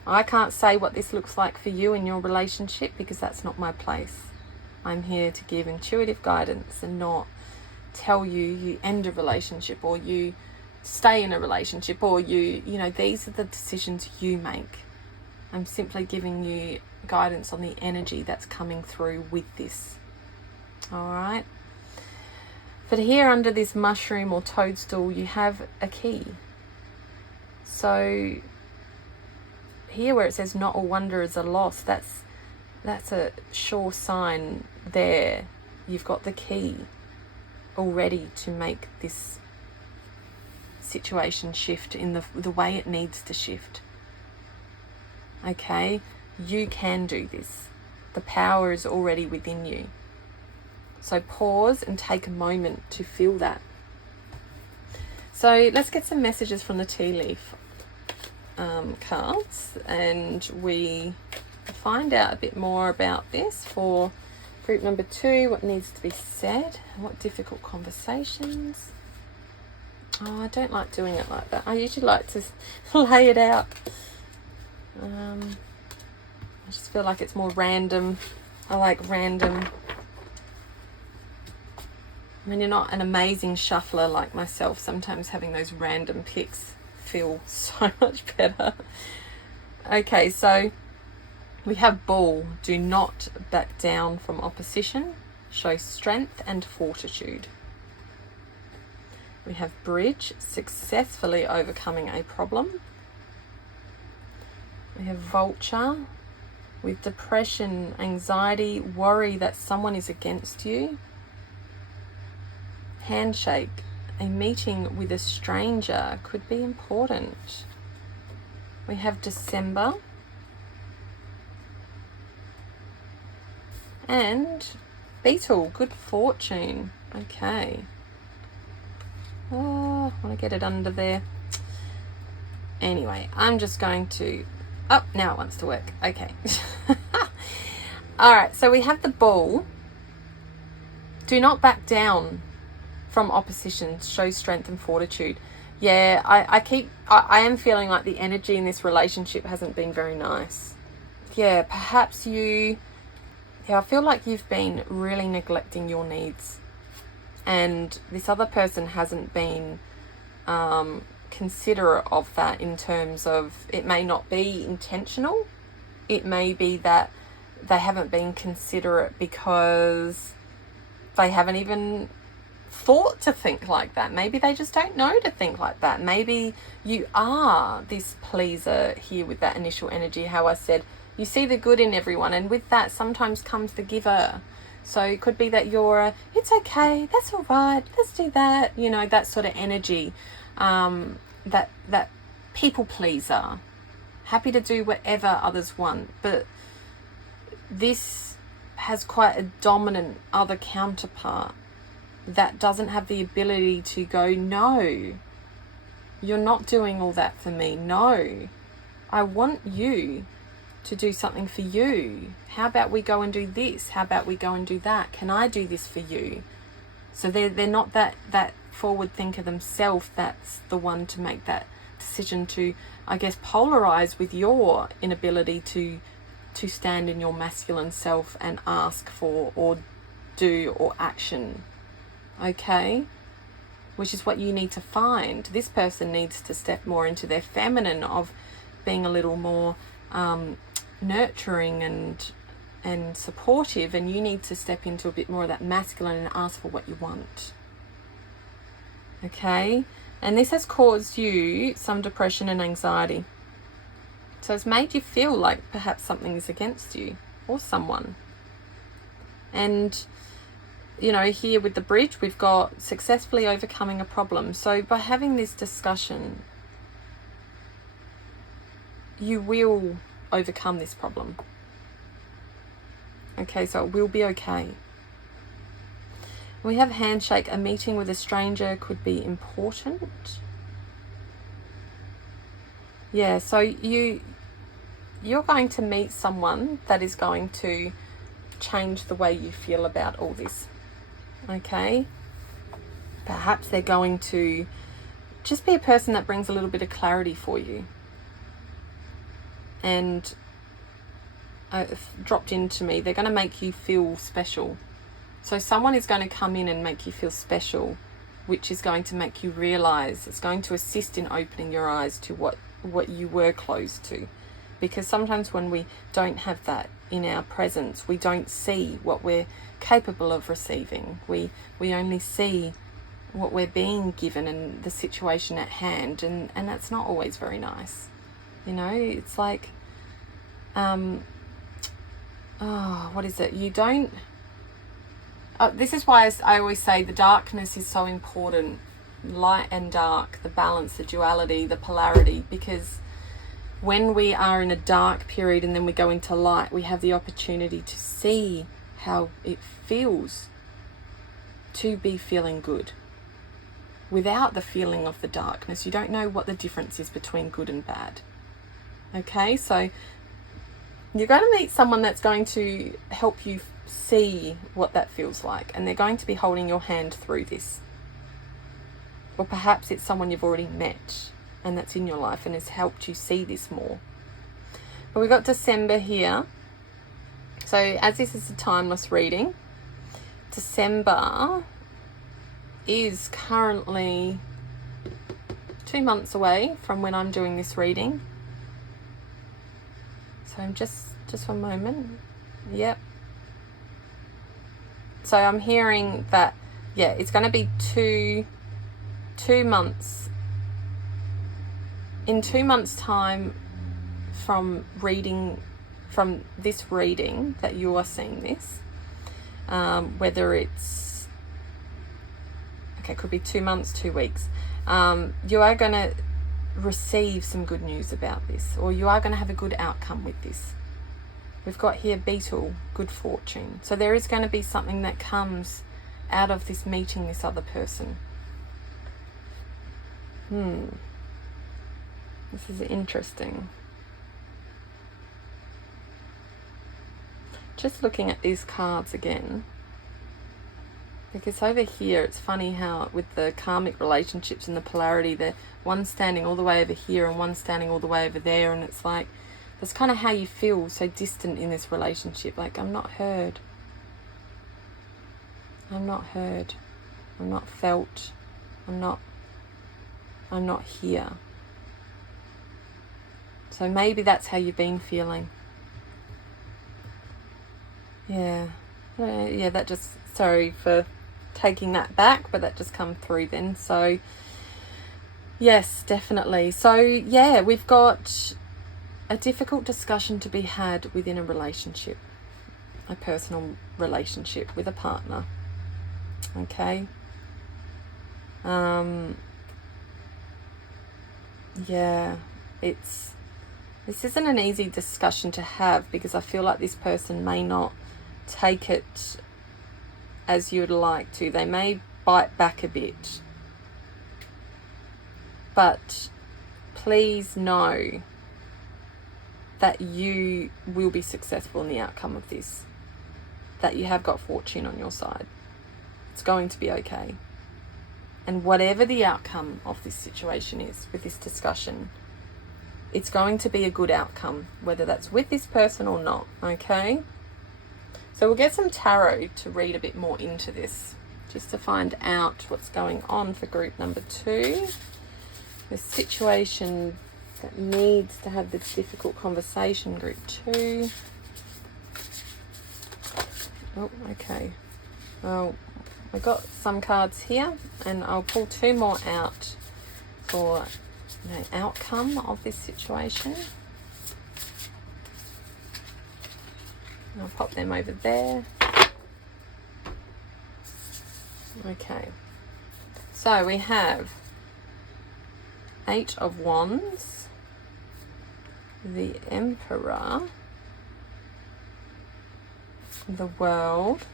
I can't say what this looks like for you in your relationship, because that's not my place. I'm here to give intuitive guidance and not tell you end a relationship or you stay in a relationship or you know, these are the decisions you make. I'm simply giving you guidance on the energy that's coming through with this. All right. But here under this mushroom or toadstool, you have a key. So here where it says not all wanderers are lost, that's a sure sign there. You've got the key already to make this situation shift in the way it needs to shift. Okay, you can do this. The power is already within you. So pause and take a moment to feel that. So let's get some messages from the tea leaf cards, and we find out a bit more about this for group number 2, what needs to be said, what difficult conversations. Oh, I don't like doing it like that. I usually like to lay it out. I just feel like it's more random. I like random. When you're not an amazing shuffler like myself, sometimes having those random picks feel so much better. Okay, so we have Bull. Do not back down from opposition. Show strength and fortitude. We have Bridge. Successfully overcoming a problem. We have Vulture. With depression, anxiety, worry that someone is against you. Handshake. A meeting with a stranger could be important. We have December. And Beetle. Good fortune. Okay. Oh, I want to get it under there. Anyway, I'm just going to... Oh, now it wants to work. Okay. All right, so we have the Bull. Do not back down from oppositions. Show strength and fortitude. Yeah, I am feeling like the energy in this relationship hasn't been very nice. Yeah, perhaps I feel like you've been really neglecting your needs, and this other person hasn't been considerate of that, in terms of, it may not be intentional. It may be that they haven't been considerate because they haven't even thought to think like that. Maybe they just don't know to think like that. Maybe you are this pleaser here with that initial energy. How I said, you see the good in everyone, and with that sometimes comes the giver. So it could be that you're it's okay, that's all right, let's do that, you know, that sort of energy, that people pleaser, happy to do whatever others want. But this has quite a dominant other counterpart that doesn't have the ability to go, no, you're not doing all that for me. No, I want you to do something for you. How about we go and do this? How about we go and do that? Can I do this for you? So they're not that forward thinker themselves. That's the one to make that decision to, I guess, polarize with your inability to stand in your masculine self and ask for or do or action. Okay, which is what you need to find. This person needs to step more into their feminine of being a little more nurturing and supportive, and you need to step into a bit more of that masculine and ask for what you want. Okay, and this has caused you some depression and anxiety. So it's made you feel like perhaps something is against you or someone. And you know, here with the bridge, we've got successfully overcoming a problem. So by having this discussion, you will overcome this problem. Okay, so it will be okay. We have handshake. A meeting with a stranger could be important. Yeah, so you're going to meet someone that is going to change the way you feel about all this. Okay, perhaps they're going to just be a person that brings a little bit of clarity for you. And dropped into me, they're going to make you feel special. So someone is going to come in and make you feel special, which is going to make you realize, it's going to assist in opening your eyes to what you were closed to. Because sometimes when we don't have that in our presence, we don't see what we're capable of receiving. We only see what we're being given and the situation at hand, and that's not always very nice. You know, it's like, what is it? You don't, this is why I always say the darkness is so important. Light and dark, the balance, the duality, the polarity, because when we are in a dark period and then we go into light, we have the opportunity to see how it feels to be feeling good. Without the feeling of the darkness, you don't know what the difference is between good and bad. Okay, so you're going to meet someone that's going to help you see what that feels like, and they're going to be holding your hand through this. Or perhaps it's someone you've already met and that's in your life and has helped you see this more. But we've got December here. So as this is a timeless reading, December is currently 2 months away from when I'm doing this reading. So I'm just 1 moment. Yep. So I'm hearing that, yeah, it's going to be two months. In 2 months' time from this reading that you are seeing this, whether it's, okay, it could be 2 months, 2 weeks, you are going to receive some good news about this, or you are going to have a good outcome with this. We've got here beetle, good fortune. So there is going to be something that comes out of this meeting this other person. This is interesting. just looking at these cards again, because over here it's funny how with the karmic relationships and the polarity, they're one standing all the way over here and one standing all the way over there, and it's like that's kind of how you feel so distant in this relationship. Like, I'm not heard, I'm not heard, I'm not felt, I'm not here. So maybe that's how you've been feeling. Yeah, that just, sorry for taking that back, but that just come through then. So yes, definitely. So yeah, we've got a difficult discussion to be had within a relationship, a personal relationship with a partner. Okay. Yeah, this isn't an easy discussion to have, because I feel like this person may not take it as you would like to. They may bite back a bit. But please know that you will be successful in the outcome of this. That you have got fortune on your side. It's going to be okay. And whatever the outcome of this situation is with this discussion, it's going to be a good outcome, whether that's with this person or not, okay? So we'll get some tarot to read a bit more into this, just to find out what's going on for group number 2. The situation that needs to have this difficult conversation, group 2. Oh, okay. Well, I got some cards here, and I'll pull 2 more out for the outcome of this situation. I'll pop them over there. Okay. So we have 8 of Wands, the Emperor, the World,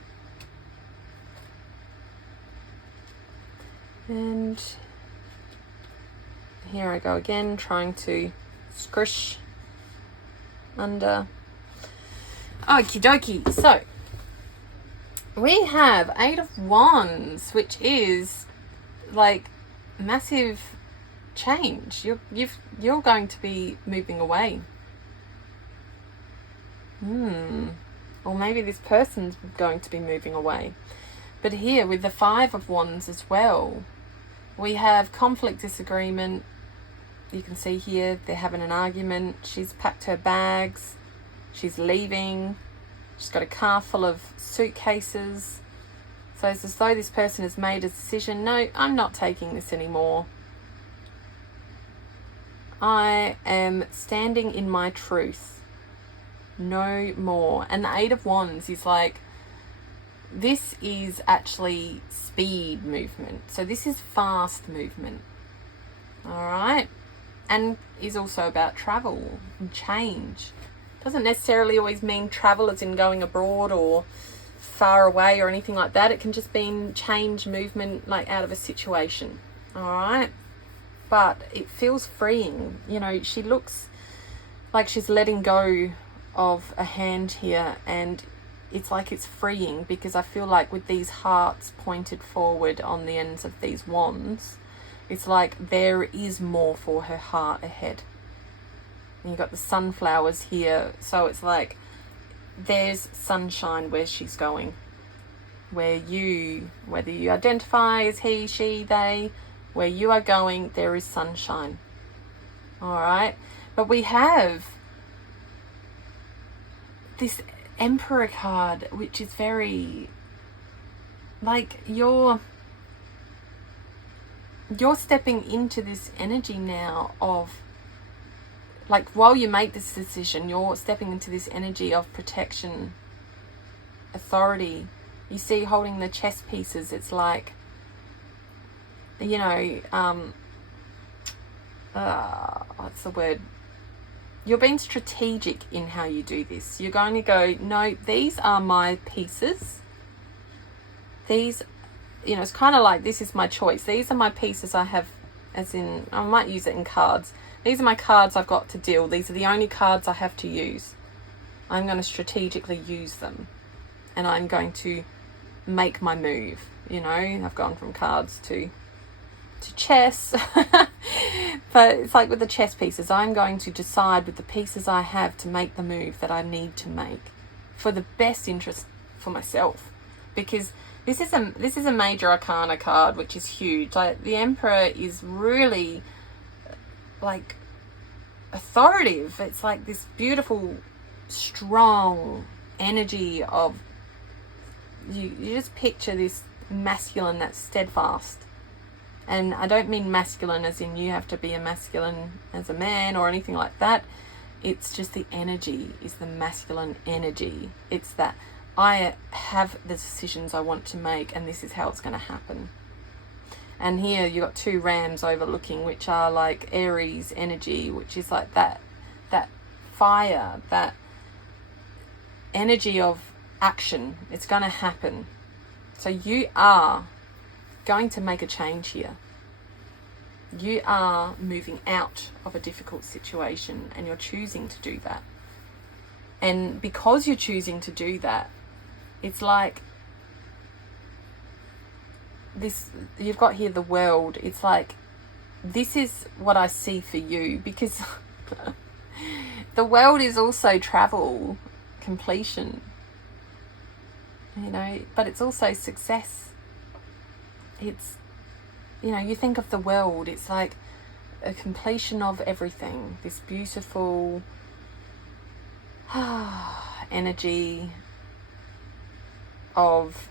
and here I go again, trying to squish under. Okie dokie. So we have 8 of Wands, which is like massive change. You're going to be moving away. Or maybe this person's going to be moving away. But here with the 5 of Wands as well, we have conflict, disagreement. You can see here they're having an argument. She's packed her bags. She's leaving. She's got a car full of suitcases. So it's as though this person has made a decision. No, I'm not taking this anymore. I am standing in my truth. No more. And the 8 of Wands is like, this is actually speed movement. So this is fast movement. All right. And is also about travel and change. Doesn't necessarily always mean travel as in going abroad or far away or anything like that. It can just mean change, movement, like out of a situation. All right. But it feels freeing. You know, she looks like she's letting go of a hand here, and it's like it's freeing, because I feel like with these hearts pointed forward on the ends of these wands, it's like there is more for her heart ahead. And you've got the sunflowers here, so it's like there's sunshine where she's going, where you, whether you identify as he, she, they, where you are going, there is sunshine. All right. But we have this Emperor card, which is very like you're stepping into this energy now of, like, while you make this decision, you're stepping into this energy of protection, authority. You see, holding the chess pieces, it's like, you know, what's the word? You're being strategic in how you do this. You're going to go, no, these are my pieces. These, you know, it's kind of like, this is my choice. These are my pieces I have, as in, I might use it in cards. These are my cards I've got to deal. These are the only cards I have to use. I'm going to strategically use them, and I'm going to make my move. You know, I've gone from cards to chess. But it's like with the chess pieces, I'm going to decide with the pieces I have to make the move that I need to make for the best interest for myself. Because this is a major arcana card, which is huge. Like, the Emperor is really like authoritative. It's like this beautiful, strong energy of you just picture this masculine that's steadfast. And I don't mean masculine as in you have to be a masculine as a man or anything like that. It's just the energy is the masculine energy. It's that I have the decisions I want to make, and this is how it's going to happen. And here you got two rams overlooking, which are like Aries energy, which is like that fire, that energy of action. It's going to happen. So you are going to make a change here. You are moving out of a difficult situation, and you're choosing to do that. And because you're choosing to do that, it's like this, you've got here the world. It's like, this is what I see for you, because the world is also travel, completion, you know, but it's also success. It's, you know, you think of the world, it's like a completion of everything, this beautiful energy of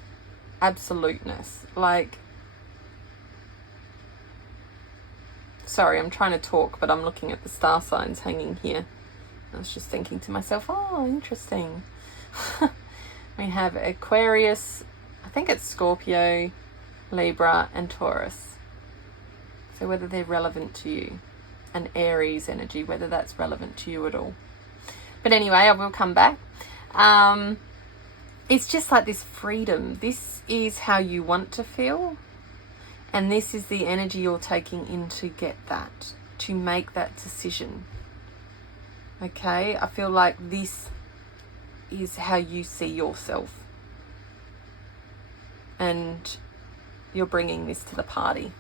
absoluteness. Like, sorry, I'm trying to talk, but I'm looking at the star signs hanging here. I was just thinking to myself, oh, interesting. We have Aquarius, I think it's Scorpio, Libra and Taurus. So whether they're relevant to you. And Aries energy, whether that's relevant to you at all. But anyway, I will come back. It's just like this freedom. This is how you want to feel. And this is the energy you're taking in to get that, to make that decision. Okay, I feel like this is how you see yourself. And you're bringing this to the party.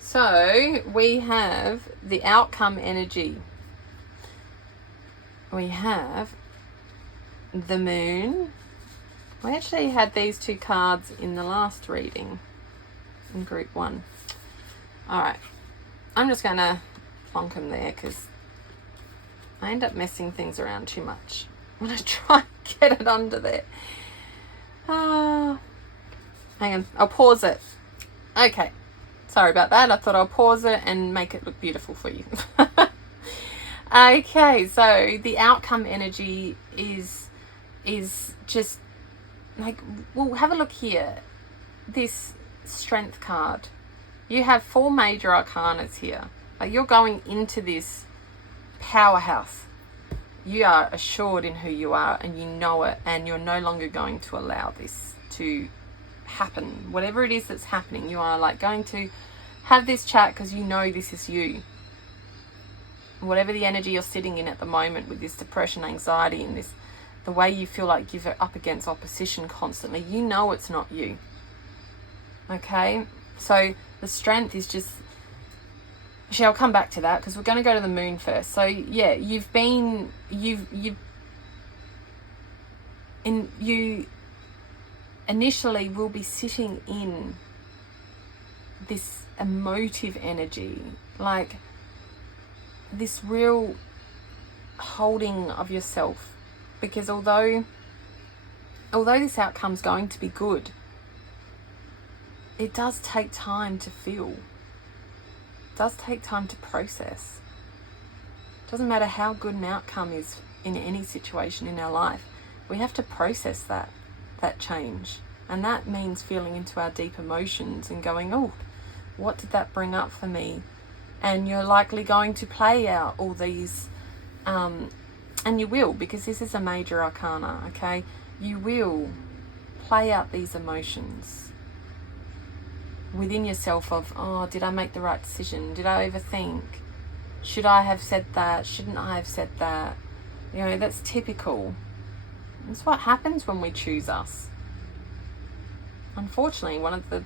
So we have the outcome energy. We have the moon. We actually had these two cards in the last reading in group 1. All right, I'm just going to plonk them there because I end up messing things around too much when I try and get it under there. Hang on, I'll pause it. Okay, sorry about that. I thought I'll pause it and make it look beautiful for you. Okay, so the outcome energy is just like, well, have a look here. This strength card. You have 4 major arcanas here. Like, you're going into this powerhouse. You are assured in who you are, and you know it, and you're no longer going to allow this to happen. Whatever it is that's happening, you are like going to have this chat because you know this is you. Whatever the energy you're sitting in at the moment with this depression, anxiety, and this, the way you feel like you're up against opposition constantly, you know it's not you. Okay, so the strength is just, actually I'll come back to that because we're going to go to the moon first. So yeah, you initially will be sitting in this emotive energy, like this real holding of yourself, because although this outcome's going to be good, it does take time to feel. It does take time to process. It doesn't matter how good an outcome is in any situation in our life. We have to process that change. And that means feeling into our deep emotions and going, oh, what did that bring up for me? And you're likely going to play out all these, and you will, because this is a major arcana, okay? You will play out these emotions within yourself of, oh, did I make the right decision? Did I overthink? Should I have said that? Shouldn't I have said that? You know, that's typical. That's what happens when we choose us. Unfortunately, one of the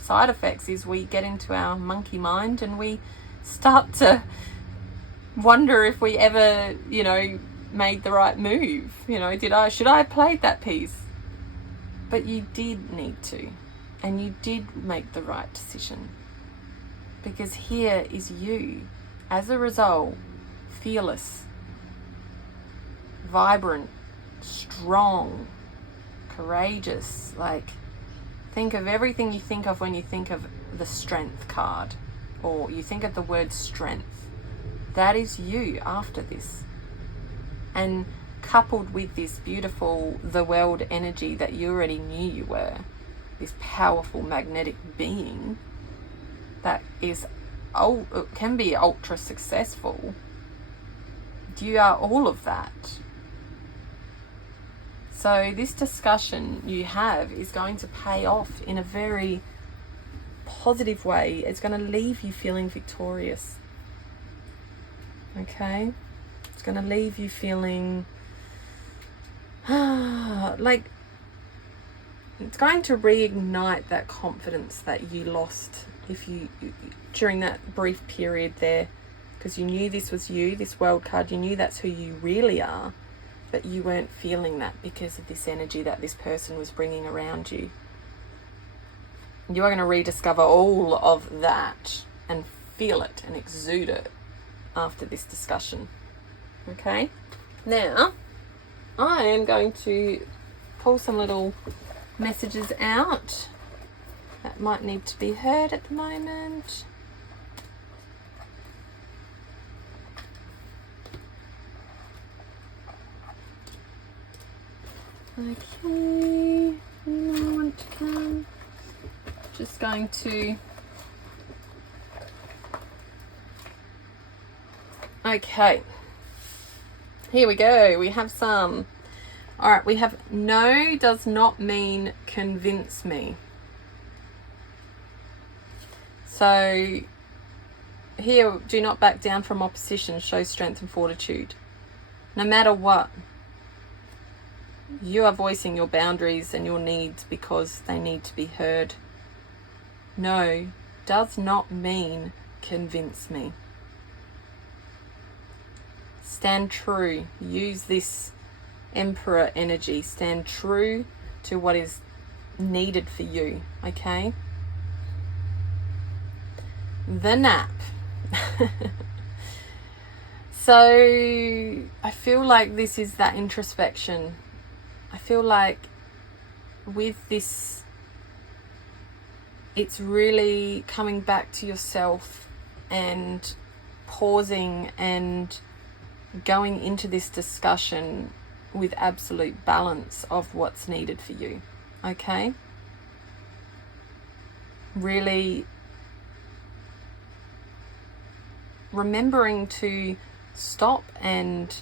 side effects is we get into our monkey mind and we start to wonder if we ever, you know, made the right move. You know, should I have played that piece? But you did need to, and you did make the right decision, because here is you, as a result, fearless, vibrant, strong, courageous. Like, think of everything you think of when you think of the strength card, or you think of the word strength. That is you after this. And coupled with this beautiful, the world energy that you already knew you were, this powerful magnetic being that can be ultra successful. You are all of that. So this discussion you have is going to pay off in a very positive way. It's going to leave you feeling victorious. Okay? It's going to leave you feeling like it's going to reignite that confidence that you lost during that brief period there, because you knew this was you, this world card, you knew that's who you really are, but you weren't feeling that because of this energy that this person was bringing around you. You are going to rediscover all of that and feel it and exude it after this discussion. Okay? Now, I am going to pull some little messages out that might need to be heard at the moment. Okay, I want to come. Just going to. Okay, here we go. We have some. All right, we have no does not mean convince me. So here, do not back down from opposition, show strength and fortitude. No matter what, you are voicing your boundaries and your needs because they need to be heard. No does not mean convince me. Stand true. Use this Emperor energy. Stand true to what is needed for you. Okay? The nap. So I feel like this is that introspection. I feel like with this, it's really coming back to yourself and pausing and going into this discussion with absolute balance of what's needed for you. Okay? Really remembering to stop and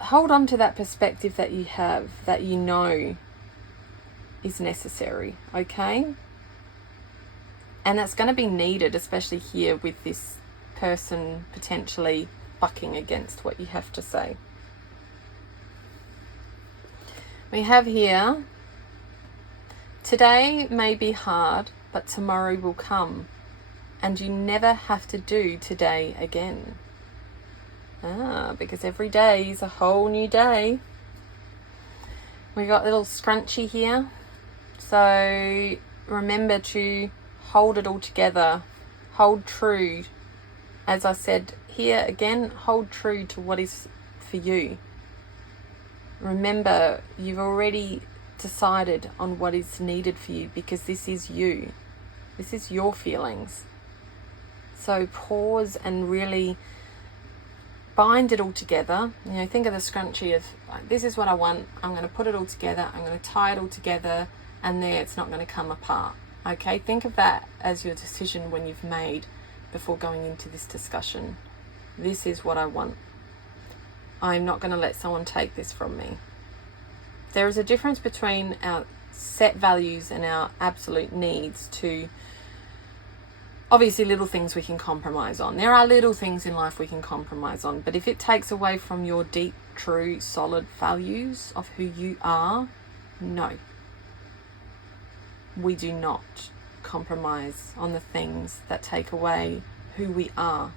hold on to that perspective that you have, that you know is necessary, okay? And that's going to be needed, especially here with this person potentially bucking against what you have to say. We have here, today may be hard, but tomorrow will come, and you never have to do today again. Because every day is a whole new day. We got a little scrunchy here. So remember to hold it all together. Hold true. As I said here again, hold true to what is for you. Remember, you've already decided on what is needed for you, because this is you. This is your feelings. So pause and really bind it all together. You know, think of the scrunchie of, like, this is what I want. I'm going to put it all together. I'm going to tie it all together, and there it's not going to come apart. Okay, think of that as your decision when you've made before going into this discussion. This is what I want. I'm not going to let someone take this from me. There is a difference between our set values and our absolute needs to obviously little things we can compromise on. There are little things in life we can compromise on, but if it takes away from your deep, true, solid values of who you are, no. We do not compromise on the things that take away who we are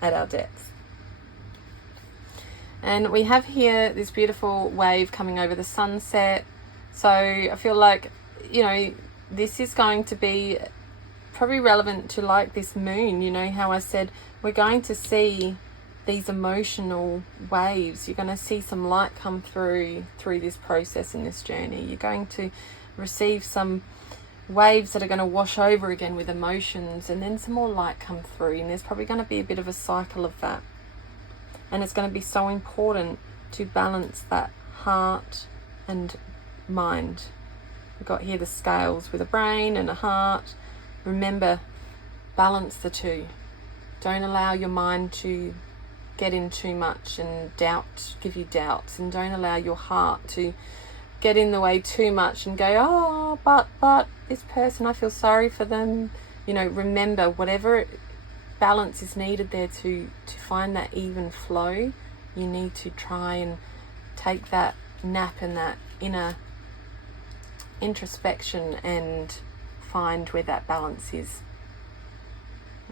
at our depth. And we have here this beautiful wave coming over the sunset. So I feel like, you know, this is going to be probably relevant to like this moon. You know how I said we're going to see these emotional waves. You're going to see some light come through this process and this journey. You're going to receive some waves that are going to wash over again with emotions, and then some more light come through, and there's probably going to be a bit of a cycle of that. And it's going to be so important to balance that heart and mind. We've got here the scales with a brain and a heart. Remember, balance the two. Don't allow your mind to get in too much and give you doubts, and don't allow your heart to get in the way too much and go, oh, but this person, I feel sorry for them. You know, remember, whatever balance is needed there to find that even flow, you need to try and take that nap and that inner introspection and find where that balance is.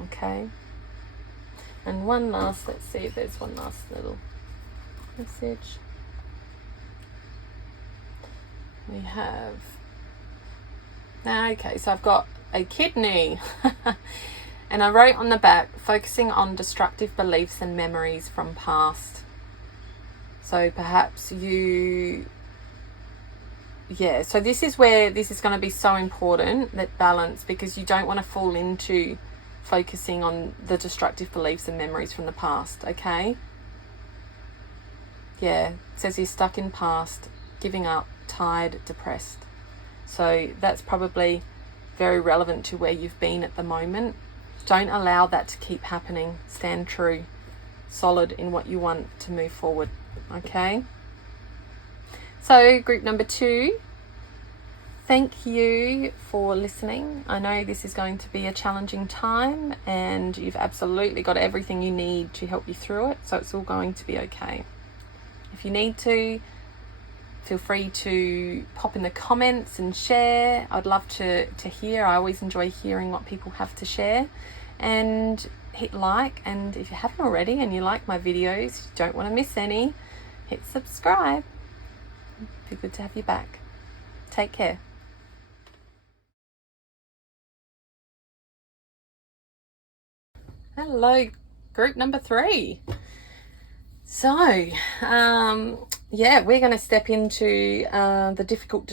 Okay? And one last, let's see if there's one last little message. We have, okay, so I've got a kidney. And I wrote on the back, focusing on destructive beliefs and memories from past. So perhaps so this is where this is going to be so important, that balance, because you don't want to fall into focusing on the destructive beliefs and memories from the past, okay? Yeah, it says you're stuck in past, giving up, tired, depressed. So that's probably very relevant to where you've been at the moment. Don't allow that to keep happening. Stand true, solid in what you want to move forward, okay? So group number 2, thank you for listening. I know this is going to be a challenging time, and you've absolutely got everything you need to help you through it, so it's all going to be okay. If you need to, feel free to pop in the comments and share. I'd love to hear. I always enjoy hearing what people have to share. And hit like, and if you haven't already and you like my videos, you don't want to miss any, hit subscribe. It'd be good to have you back. Take care. Hello, group number 3. So, we're going to step into the difficult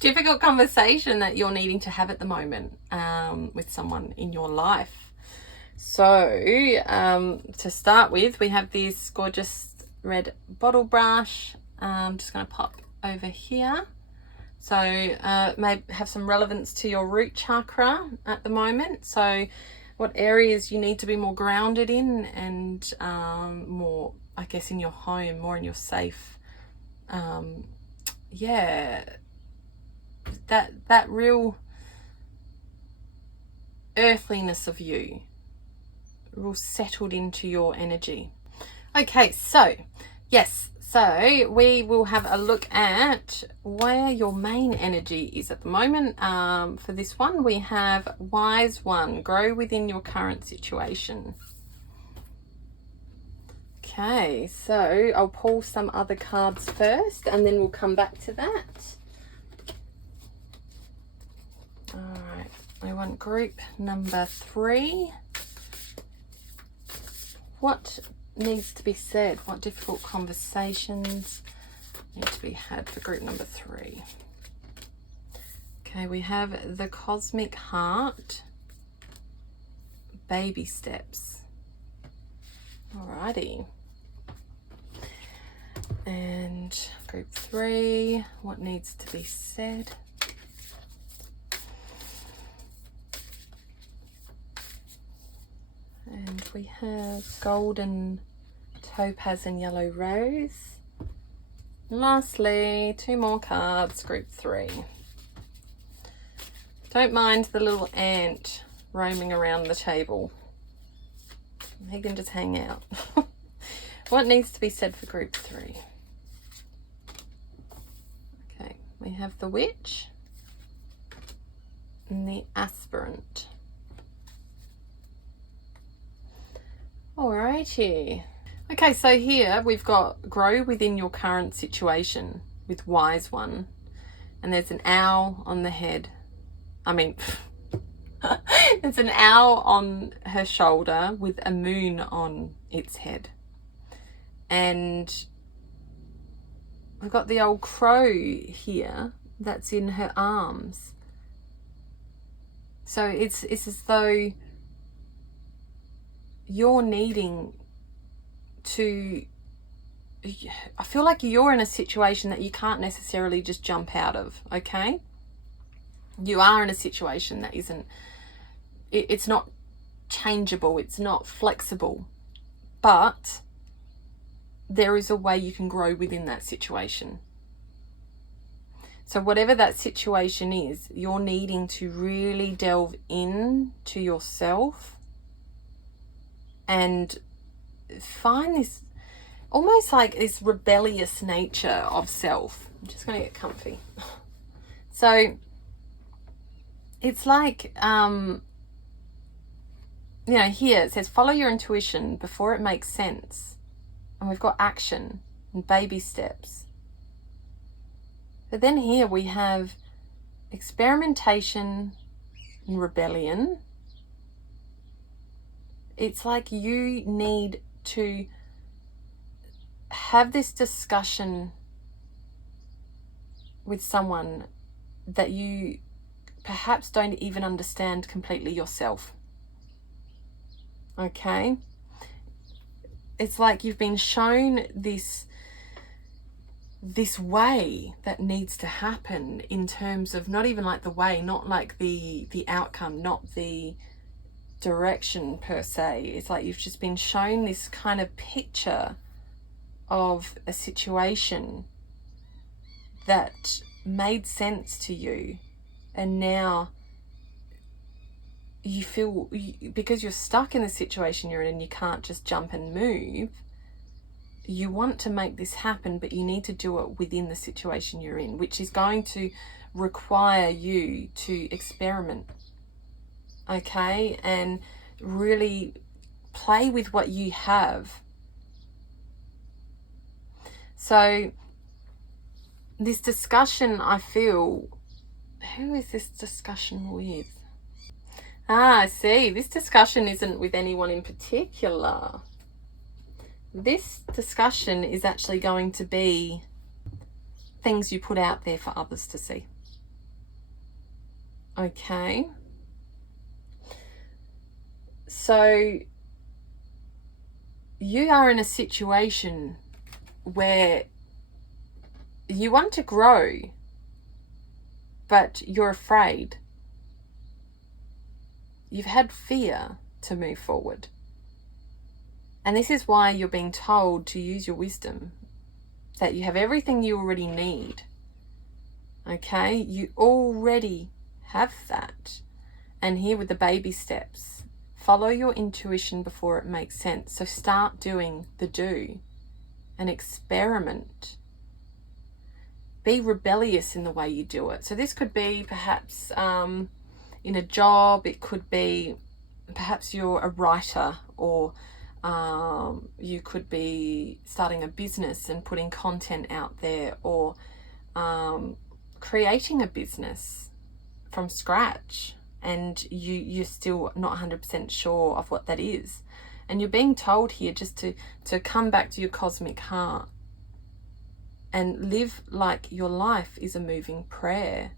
difficult conversation that you're needing to have at the moment with someone in your life. So, to start with, we have this gorgeous red bottle brush. I'm just going to pop over here. So, may have some relevance to your root chakra at the moment. So, what areas you need to be more grounded in, and more, I guess, in your home, more in your safe, that real earthliness of you, real settled into your energy. Okay, so yes, so we will have a look at where your main energy is at the moment. For this one, we have Wise One, grow within your current situation. Okay, so I'll pull some other cards first, and then we'll come back to that. All right, I want group number 3. What needs to be said? What difficult conversations need to be had for group number 3? Okay, we have the Cosmic Heart, baby steps. Alrighty. And group 3, what needs to be said? And we have golden topaz and yellow rose. And lastly, 2 more cards, group 3. Don't mind the little ant roaming around the table. He can just hang out. What needs to be said for group 3? Okay, we have the witch and the aspirant. Alrighty. Okay, so here we've got grow within your current situation with wise one. And there's an owl on the head. There's an owl on her shoulder with a moon on its head. And we've got the old crow here that's in her arms. So it's as though you're needing to, I feel like you're in a situation that you can't necessarily just jump out of, okay? You are in a situation that isn't, it's not changeable, it's not flexible, but there is a way you can grow within that situation. So whatever that situation is, you're needing to really delve into yourself and find this almost like this rebellious nature of self. I'm just going to get comfy. So it's like, here it says, follow your intuition before it makes sense. And we've got action and baby steps. But then here we have experimentation and rebellion. It's like you need to have this discussion with someone that you perhaps don't even understand completely yourself. Okay? It's like you've been shown this way that needs to happen in terms of not even like the way, not like the outcome, not the direction per se. It's like you've just been shown this kind of picture of a situation that made sense to you, and now you feel, because you're stuck in the situation you're in and you can't just jump and move, you want to make this happen, but you need to do it within the situation you're in, which is going to require you to experiment, okay, and really play with what you have. So this discussion, I feel, who is this discussion with? I see. This discussion isn't with anyone in particular. This discussion is actually going to be things you put out there for others to see. Okay. So you are in a situation where you want to grow, but you're afraid. You've had fear to move forward. And this is why you're being told to use your wisdom, that you have everything you already need. Okay? You already have that. And here with the baby steps, follow your intuition before it makes sense. So start doing the do and experiment. Be rebellious in the way you do it. So this could be perhaps in a job, it could be perhaps you're a writer, or you could be starting a business and putting content out there, or creating a business from scratch, and you're still not 100% sure of what that is. And you're being told here just to come back to your cosmic heart and live like your life is a moving prayer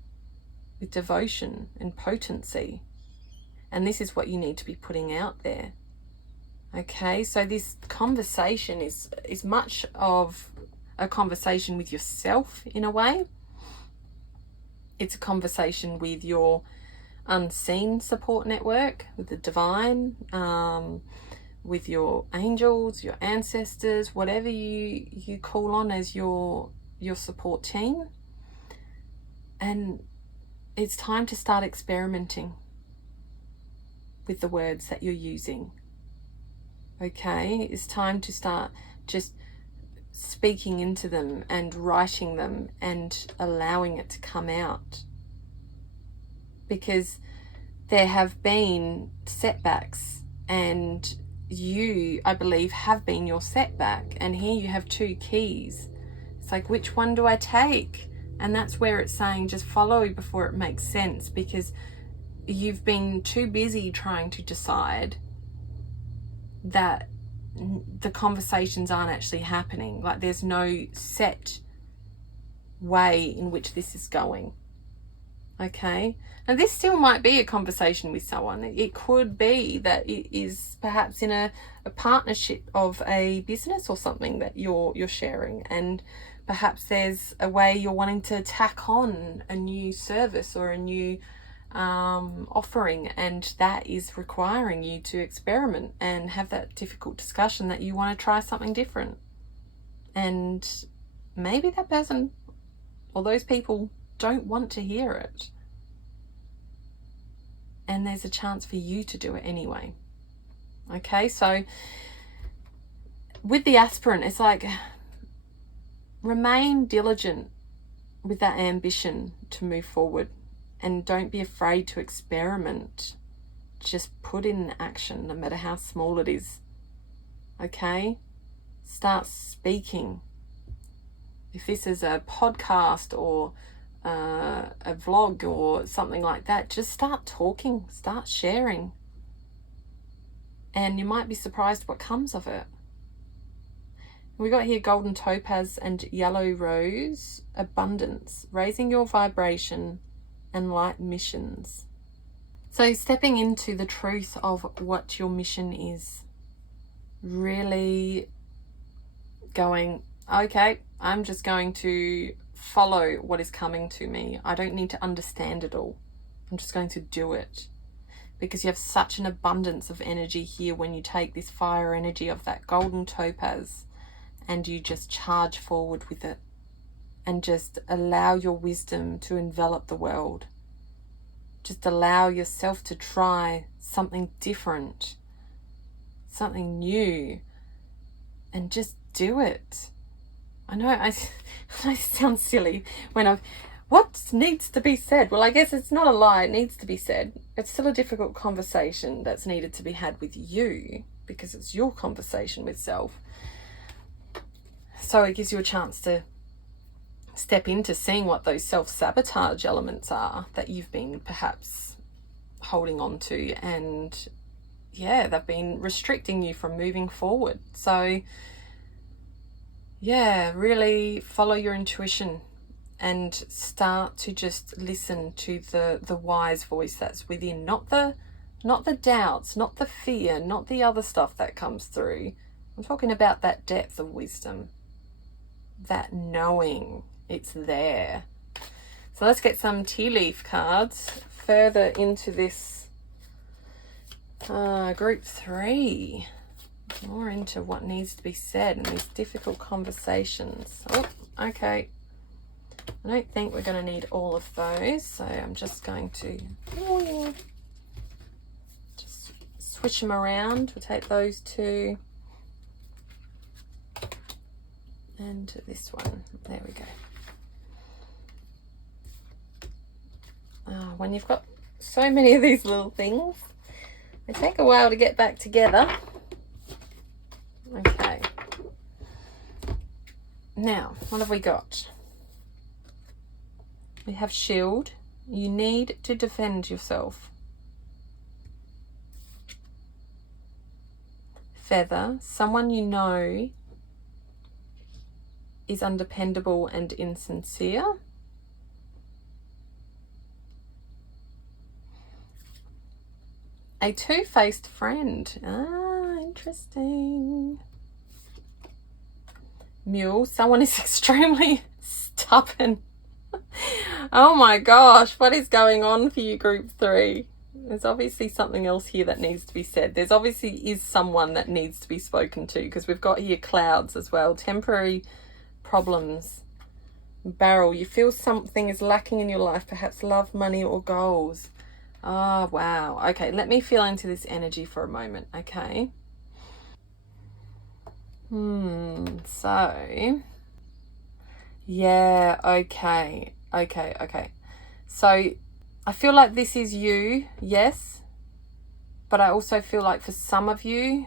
with devotion and potency. And this is what you need to be putting out there. Okay, so this conversation is much of a conversation with yourself in a way. It's a conversation with your unseen support network, with the divine, with your angels, your ancestors, whatever you call on as your support team. And it's time to start experimenting with the words that you're using. Okay, it's time to start just speaking into them and writing them and allowing it to come out. Because there have been setbacks, and you, I believe, have been your setback. And here you have two keys. It's like, which one do I take? And that's where it's saying just follow before it makes sense, because you've been too busy trying to decide that the conversations aren't actually happening. Like, there's no set way in which this is going. Okay, and this still might be a conversation with someone. It could be that it is perhaps in a partnership of a business or something that you're sharing, and perhaps there's a way you're wanting to tack on a new service or a new offering, and that is requiring you to experiment and have that difficult discussion that you want to try something different. And maybe that person or those people don't want to hear it, and there's a chance for you to do it anyway. Okay, so with the aspirant, it's like, remain diligent with that ambition to move forward, and don't be afraid to experiment. Just put in action, no matter how small it is. Okay, start speaking. If this is a podcast or a vlog or something like that, just start talking, start sharing, and you might be surprised what comes of it. We got here golden topaz and yellow rose, abundance, raising your vibration and light missions. So stepping into the truth of what your mission is, really going, okay, I'm just going to follow what is coming to me. I don't need to understand it all. I'm just going to do it. Because you have such an abundance of energy here when you take this fire energy of that golden topaz and you just charge forward with it and just allow your wisdom to envelop the world. Just allow yourself to try something different, something new, and just do it. I know I sound silly when what needs to be said? Well, I guess it's not a lie, it needs to be said. It's still a difficult conversation that's needed to be had with you, because it's your conversation with self. So it gives you a chance to step into seeing what those self-sabotage elements are that you've been perhaps holding on to, and yeah, they've been restricting you from moving forward. So yeah, really follow your intuition and start to just listen to the wise voice that's within, not the doubts, not the fear, not the other stuff that comes through. I'm talking about that depth of wisdom, that knowing it's there. So let's get some tea leaf cards further into this group 3. More into what needs to be said in these difficult conversations. Oh, okay. I don't think we're going to need all of those, so I'm just going to just switch them around. We'll take those 2 and this one. There we go. When you've got so many of these little things, they take a while to get back together. Okay. Now, what have we got? We have shield. You need to defend yourself. Feather. Someone you know is undependable and insincere. A two-faced friend. Interesting. Mule. Someone is extremely stubborn. Oh my gosh, what is going on for you, group 3? There's obviously something else here that needs to be said. There's obviously is someone that needs to be spoken to, because we've got here clouds as well. Temporary problems Barrel, you feel something is lacking in your life, perhaps love, money, or goals. Oh, wow. Okay, let me feel into this energy for a moment, okay? So, yeah, okay. So, I feel like this is you, yes, but I also feel like for some of you,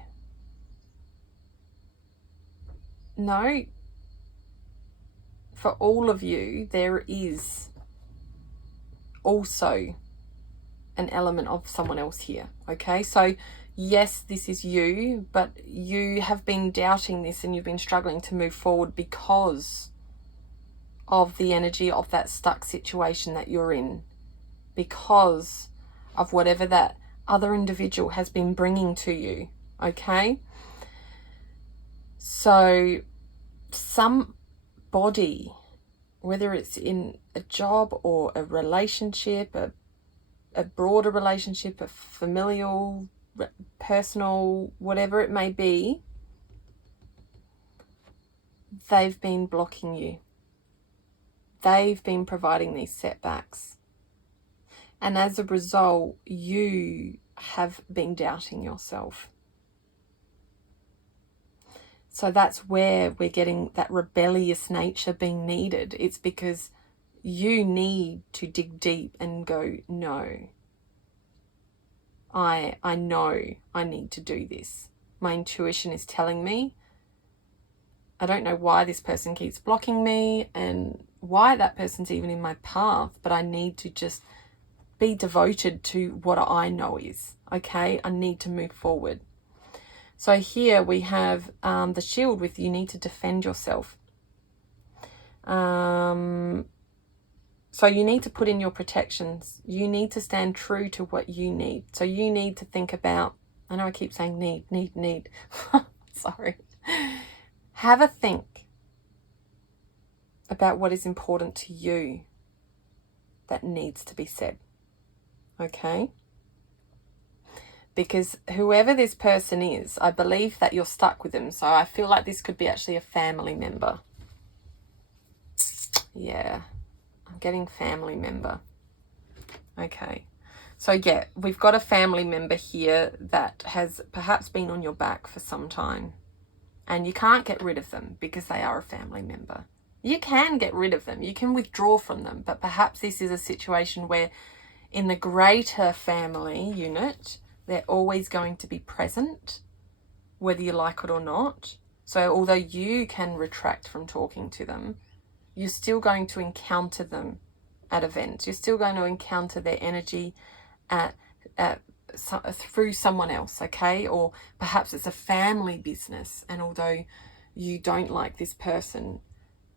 no, for all of you, there is also an element of someone else here, okay? So yes, this is you, but you have been doubting this and you've been struggling to move forward because of the energy of that stuck situation that you're in, because of whatever that other individual has been bringing to you, okay? So somebody, whether it's in a job or a relationship, a broader relationship, a familial, personal, whatever it may be, they've been blocking you. They've been providing these setbacks. And as a result, you have been doubting yourself. So that's where we're getting that rebellious nature being needed. It's because you need to dig deep and go, no, I know I need to do this. My intuition is telling me. I don't know why this person keeps blocking me and why that person's even in my path, but I need to just be devoted to what I know is, okay? I need to move forward. So here we have the shield with you need to defend yourself. So you need to put in your protections. You need to stand true to what you need. So you need to think about, I know I keep saying need. Sorry. Have a think about what is important to you that needs to be said. Okay? Because whoever this person is, I believe that you're stuck with them. So I feel like this could be actually a family member. Yeah, I'm getting family member. Okay. So yeah, we've got a family member here that has perhaps been on your back for some time. And you can't get rid of them because they are a family member. You can get rid of them. You can withdraw from them. But perhaps this is a situation where in the greater family unit, they're always going to be present, whether you like it or not. So although you can retract from talking to them, you're still going to encounter them at events. You're still going to encounter their energy through someone else, okay? Or perhaps it's a family business, and although you don't like this person,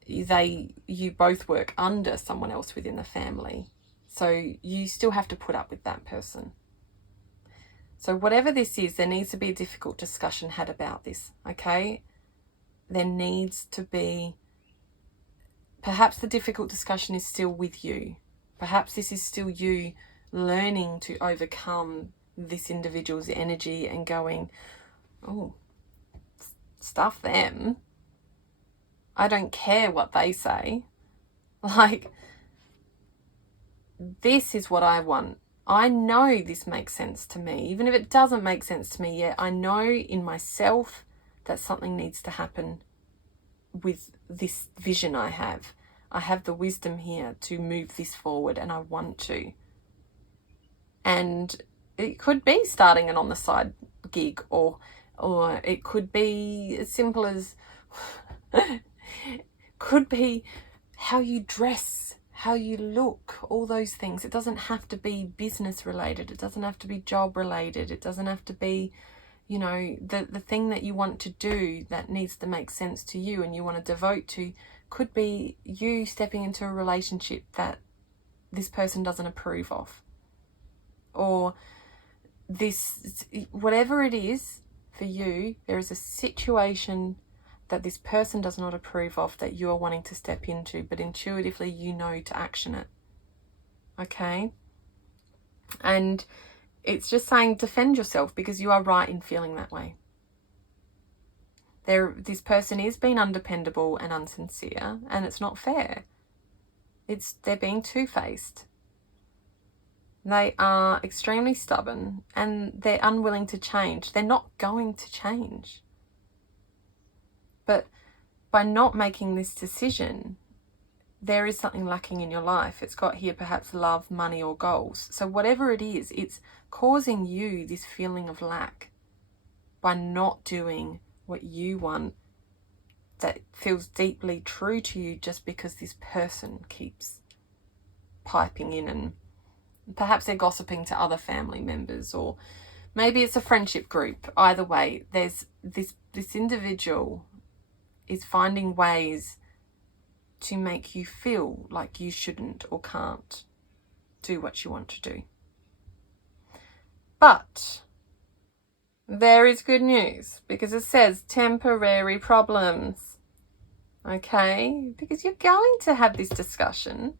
you both work under someone else within the family. So you still have to put up with that person. So whatever this is, there needs to be a difficult discussion had about this, okay? There needs to be, perhaps the difficult discussion is still with you. Perhaps this is still you learning to overcome this individual's energy and going, oh, stuff them. I don't care what they say. Like, this is what I want. I know this makes sense to me. Even if it doesn't make sense to me yet, I know in myself that something needs to happen with this vision I have. I have the wisdom here to move this forward, and I want to. And it could be starting an on the side gig, or it could be as simple as could be how you dress, how you look, all those things. It doesn't have to be business related. It doesn't have to be job related. It doesn't have to be, you know, the thing that you want to do that needs to make sense to you and you want to devote to. Could be you stepping into a relationship that this person doesn't approve of. Or this, whatever it is for you, there is a situation that this person does not approve of that you are wanting to step into, but intuitively you know to action it. Okay? And it's just saying defend yourself, because you are right in feeling that way. This person is being undependable and unsincere, and it's not fair. They're being two-faced. They are extremely stubborn and they're unwilling to change. They're not going to change. But by not making this decision, there is something lacking in your life. It's got here perhaps love, money, or goals. So whatever it is, it's causing you this feeling of lack by not doing what you want that feels deeply true to you, just because this person keeps piping in, and perhaps they're gossiping to other family members, or maybe it's a friendship group. Either way, there's this individual is finding ways to make you feel like you shouldn't or can't do what you want to do. But there is good news, because it says temporary problems. Okay? Because you're going to have this discussion.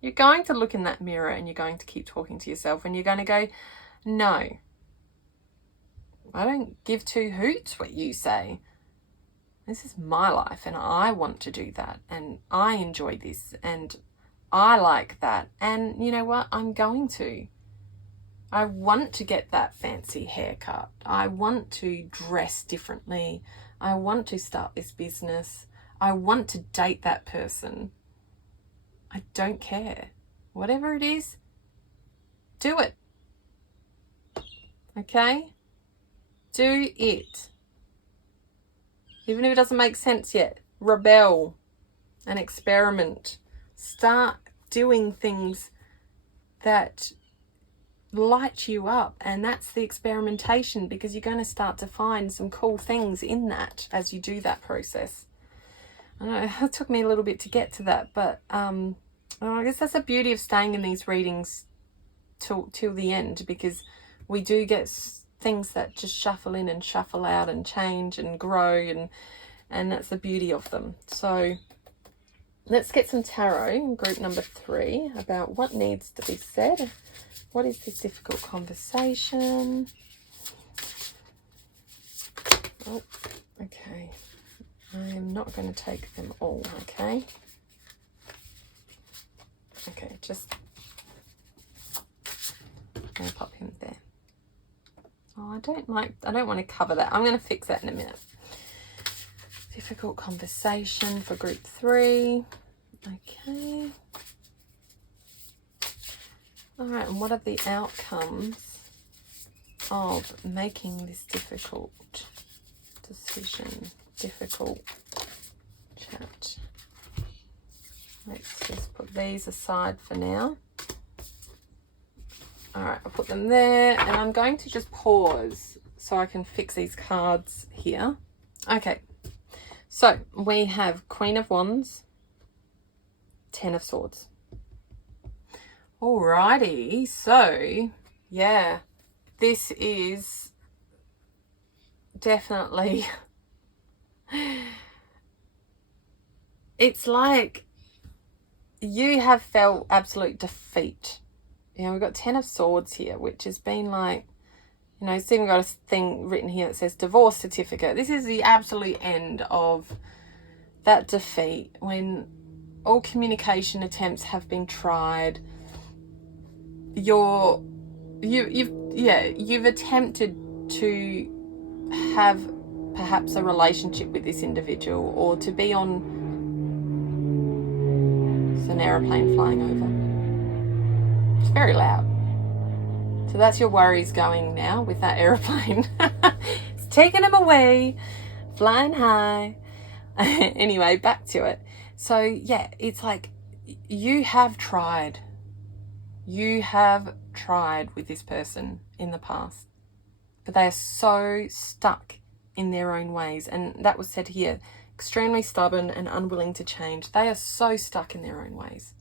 You're going to look in that mirror and you're going to keep talking to yourself and you're going to go, no, I don't give two hoots what you say. This is my life and I want to do that and I enjoy this and I like that. And you know what? I'm going to. I want to get that fancy haircut. I want to dress differently. I want to start this business. I want to date that person. I don't care. Whatever it is, do it. Okay? Do it. Even if it doesn't make sense yet, rebel and experiment. Start doing things that light you up, and that's the experimentation, because you're going to start to find some cool things in that as you do that process. I know it took me a little bit to get to that, but I guess that's the beauty of staying in these readings till the end, because we do get things that just shuffle in and shuffle out and change and grow, and that's the beauty of them. So let's get some tarot in group number 3 about what needs to be said. What is this difficult conversation? Oh, okay. I am not going to take them all, okay? Okay, just I'll pop him there. Oh, I don't want to cover that. I'm going to fix that in a minute. Difficult conversation for group 3. Okay. All right, and what are the outcomes of making this difficult decision? Difficult chat. Let's just put these aside for now. All right, I'll put them there, and I'm going to just pause so I can fix these cards here. Okay, so we have Queen of Wands, 10 of Swords. Alrighty, so yeah, this is definitely, it's like you have felt absolute defeat. You know, we've got 10 of Swords here, which has been like, you know, it's even got a thing written here that says divorce certificate. This is the absolute end of that defeat, when all communication attempts have been tried. You've attempted to have perhaps a relationship with this individual, or to be on an aeroplane flying over. It's very loud. So that's your worries going now with that aeroplane. It's taking them away, flying high. Anyway, back to it. So yeah, it's like you have tried. You have tried with this person in the past, but they are so stuck in their own ways. And that was said here, extremely stubborn and unwilling to change. They are so stuck in their own ways.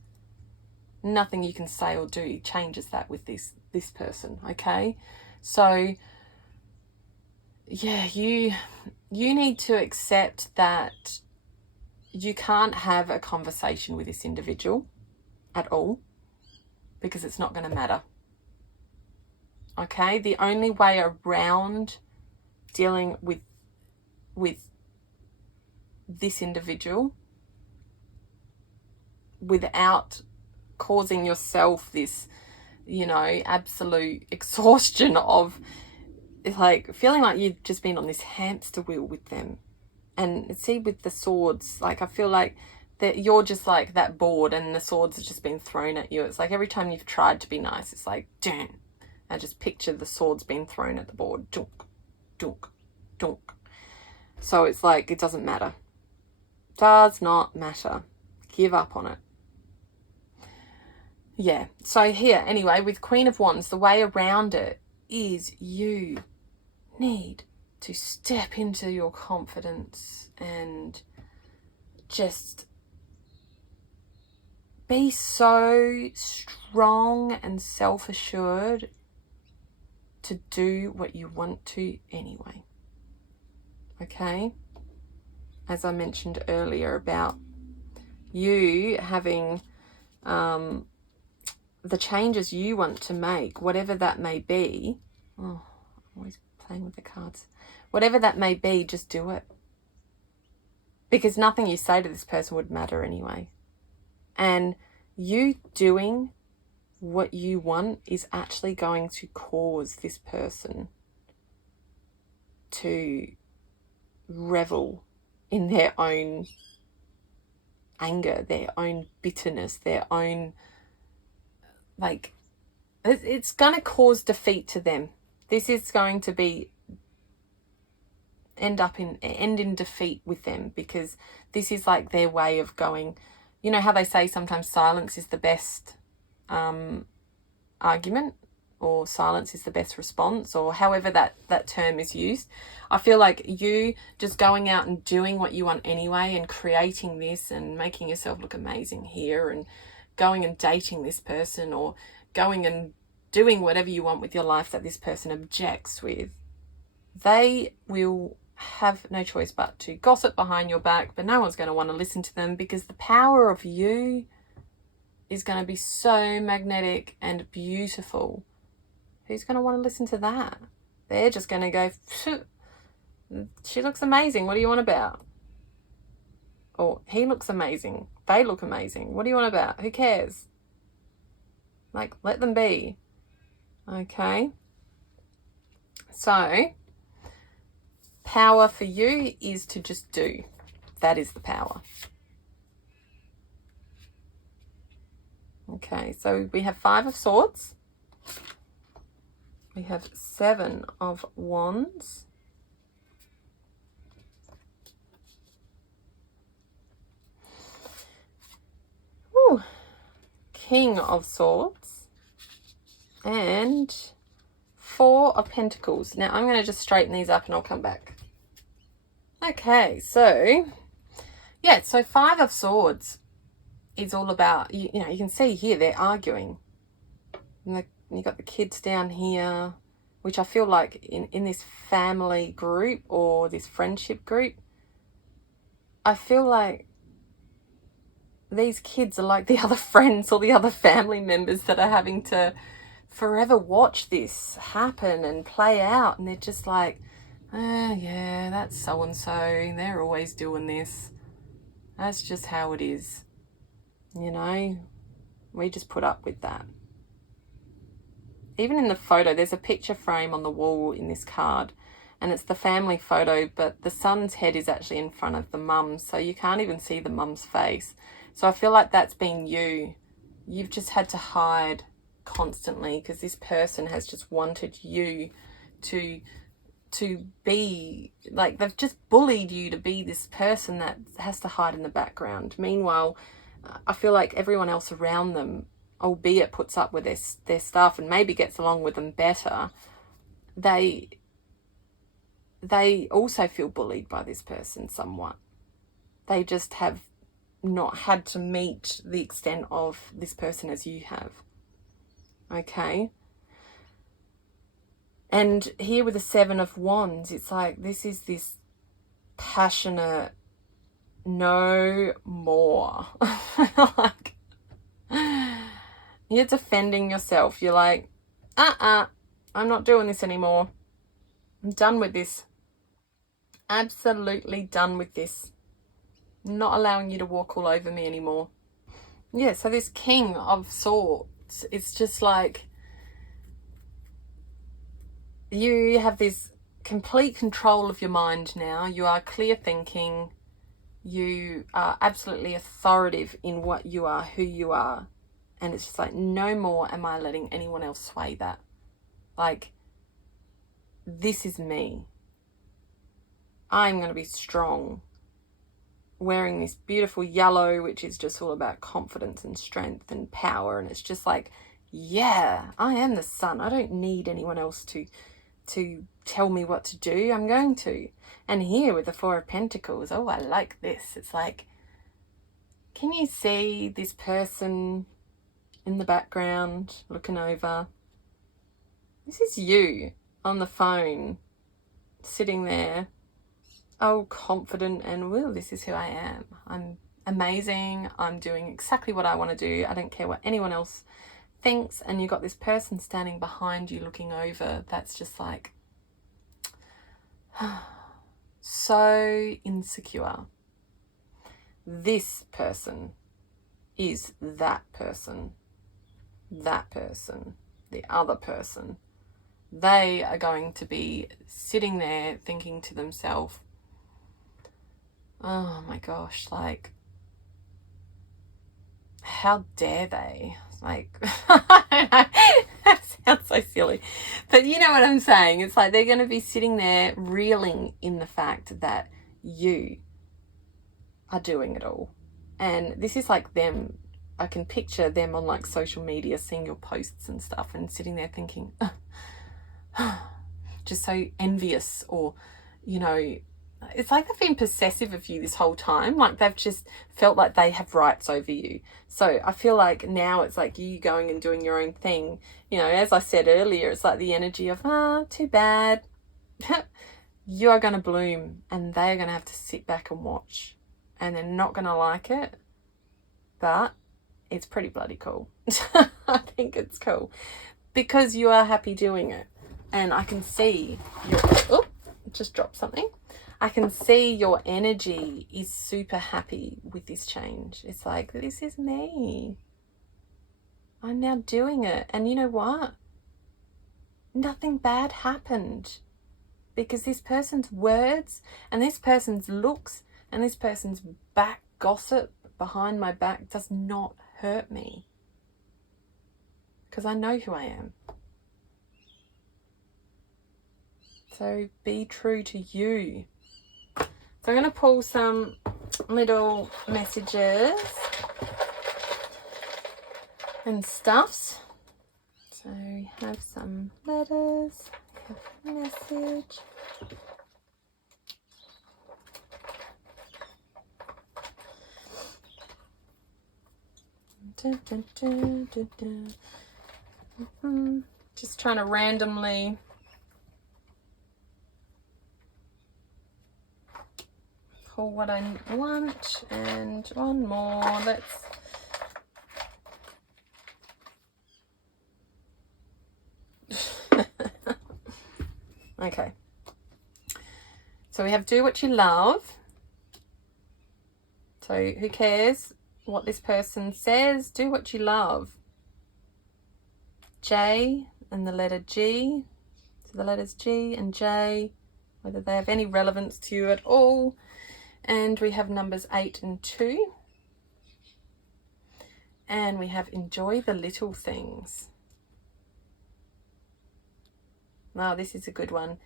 Nothing you can say or do changes that with this person, okay? So yeah, you need to accept that you can't have a conversation with this individual at all, because it's not going to matter. Okay? The only way around dealing with this individual without causing yourself this, you know, absolute exhaustion of like feeling like you've just been on this hamster wheel with them. And see, with the swords, like I feel like that you're just like that board and the swords have just been thrown at you. It's like every time you've tried to be nice, it's like, dun. I just picture the swords being thrown at the board. Dunk, dunk, dunk. So it's like, it doesn't matter. Does not matter. Give up on it. Yeah. So here, anyway, with Queen of Wands, the way around it is you need to step into your confidence and just be so strong and self-assured to do what you want to anyway. Okay? As I mentioned earlier about you having the changes you want to make, whatever that may be. Oh, I'm always playing with the cards. Whatever that may be, just do it. Because nothing you say to this person would matter anyway. And you doing what you want is actually going to cause this person to revel in their own anger, their own bitterness, their own, like, it's going to cause defeat to them. This is going to be end in defeat with them, because this is like their way of going. You know how they say sometimes silence is the best argument, or silence is the best response, or however that term is used. I feel like you just going out and doing what you want anyway and creating this and making yourself look amazing here and going and dating this person or going and doing whatever you want with your life that this person objects with, they will have no choice but to gossip behind your back, but no one's going to want to listen to them, because the power of you is going to be so magnetic and beautiful. Who's going to want to listen to that? They're just going to go, she looks amazing, what do you want about? Or he looks amazing, they look amazing, what do you want about? Who cares? Like, let them be. Okay. So, power for you is to just do. That is the power. Okay, so we have 5 of Swords. We have 7 of Wands. Ooh. King of Swords. And 4 of Pentacles. Now, I'm going to just straighten these up and I'll come back. Okay, so, yeah, so 5 of Swords is all about, you know, you can see here they're arguing. And you got the kids down here, which I feel like in this family group or this friendship group, I feel like these kids are like the other friends or the other family members that are having to forever watch this happen and play out, and they're just like, yeah, that's so-and-so, they're always doing this, that's just how it is, you know, we just put up with that. Even in the photo, there's a picture frame on the wall in this card, and it's the family photo, but the son's head is actually in front of the mum, so you can't even see the mum's face. So I feel like that's been you. You've just had to hide constantly because this person has just wanted you to be, like, they've just bullied you to be this person that has to hide in the background. Meanwhile, I feel like everyone else around them, albeit puts up with their stuff and maybe gets along with them better, they also feel bullied by this person somewhat. They just have not had to meet the extent of this person as you have. Okay? And here with the 7 of Wands, it's like this is this passionate, no more. Like, you're defending yourself. You're like, I'm not doing this anymore. I'm done with this. Absolutely done with this. I'm not allowing you to walk all over me anymore. Yeah, so this King of Swords, it's just like you have this complete control of your mind now. You are clear thinking. You are absolutely authoritative in what you are, who you are. And it's just like, no more am I letting anyone else sway that. Like, this is me. I'm going to be strong. Wearing this beautiful yellow, which is just all about confidence and strength and power. And it's just like, yeah, I am the sun. I don't need anyone else to tell me what to do. I'm going to. And here with the Four of Pentacles, oh, I like this. It's like, can you see this person in the background looking over? This is you on the phone, sitting there, oh, confident and, well, this is who I am. I'm amazing. I'm doing exactly what I want to do. I don't care what anyone else thinks. And you've got this person standing behind you looking over. That's just like so insecure. This person is that person, the other person. They are going to be sitting there thinking to themselves, oh my gosh, like, how dare they? Like, that sounds so silly. But you know what I'm saying? It's like they're going to be sitting there reeling in the fact that you are doing it all. And this is like them. I can picture them on like social media, seeing your posts and stuff and sitting there thinking, just so envious, or, you know, it's like they've been possessive of you this whole time. Like they've just felt like they have rights over you. So I feel like now it's like you going and doing your own thing. You know, as I said earlier, it's like the energy of, too bad. You are going to bloom and they're going to have to sit back and watch. And they're not going to like it. But it's pretty bloody cool. I think it's cool. Because you are happy doing it. And I can see your... Oh, just dropped something. I can see your energy is super happy with this change. It's like, this is me. I'm now doing it. And you know what? Nothing bad happened. Because this person's words and this person's looks and this person's back gossip behind my back does not hurt me. Because I know who I am. So be true to you. So I'm going to pull some little messages and stuffs. So we have some letters, we have a message. Dun, dun, dun, dun, dun. Just trying to randomly pull what I want, and one more. Let's okay. So we have do what you love. So who cares what this person says? Do what you love. J and the letter G. So the letters G and J, whether they have any relevance to you at all. And we have numbers 8 and 2. And we have enjoy the little things. Now, this is a good one.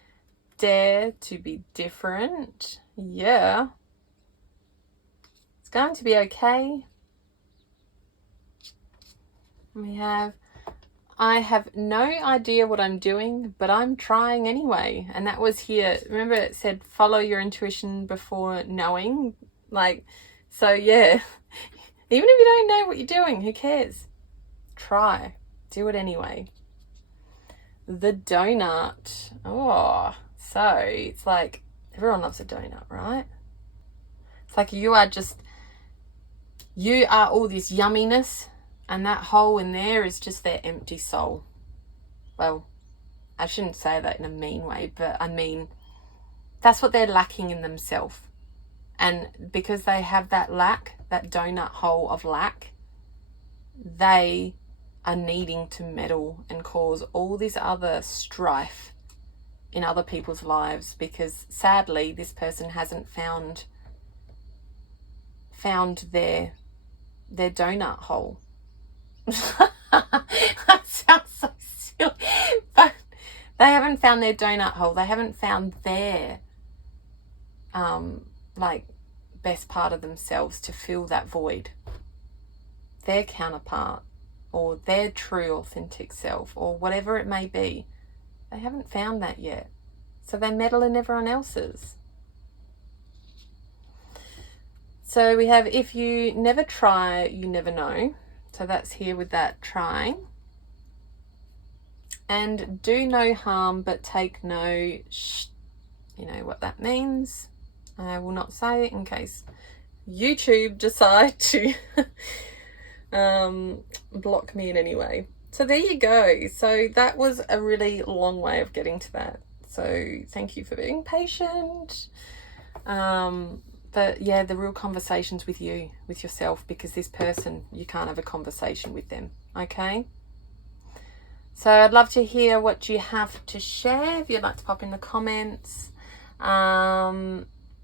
Dare to be different. Yeah. It's going to be okay. We have, I have no idea what I'm doing, but I'm trying anyway. And that was here. Remember it said follow your intuition before knowing? Like, so yeah. Even if you don't know what you're doing, who cares? Try. Do it anyway. The donut. Oh, so it's like everyone loves a donut, right? It's like you are all this yumminess, and that hole in there is just their empty soul. Well, I shouldn't say that in a mean way, but I mean, that's what they're lacking in themselves. And because they have that lack, that donut hole of lack, they are needing to meddle and cause all this other strife in other people's lives, because sadly this person hasn't found their donut hole. That sounds so silly, but they haven't found their donut hole. They haven't found their like best part of themselves to fill that void, their counterpart or their true authentic self or whatever it may be. They haven't found that yet, so they meddle in everyone else's. So we have, if you never try, you never know. So that's here with that trying. And do no harm, but take no you know what that means. I will not say it in case YouTube decide to block me in any way. So there you go. So that was a really long way of getting to that. So thank you for being patient. But yeah, the real conversation's with you, with yourself, because this person, you can't have a conversation with them, okay? So I'd love to hear what you have to share. If you'd like to pop in the comments,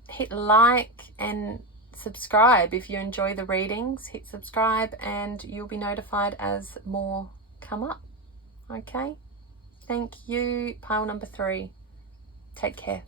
hit like and subscribe. If you enjoy the readings, hit subscribe and you'll be notified as more come up, okay? Thank you. Pile number 3. Take care.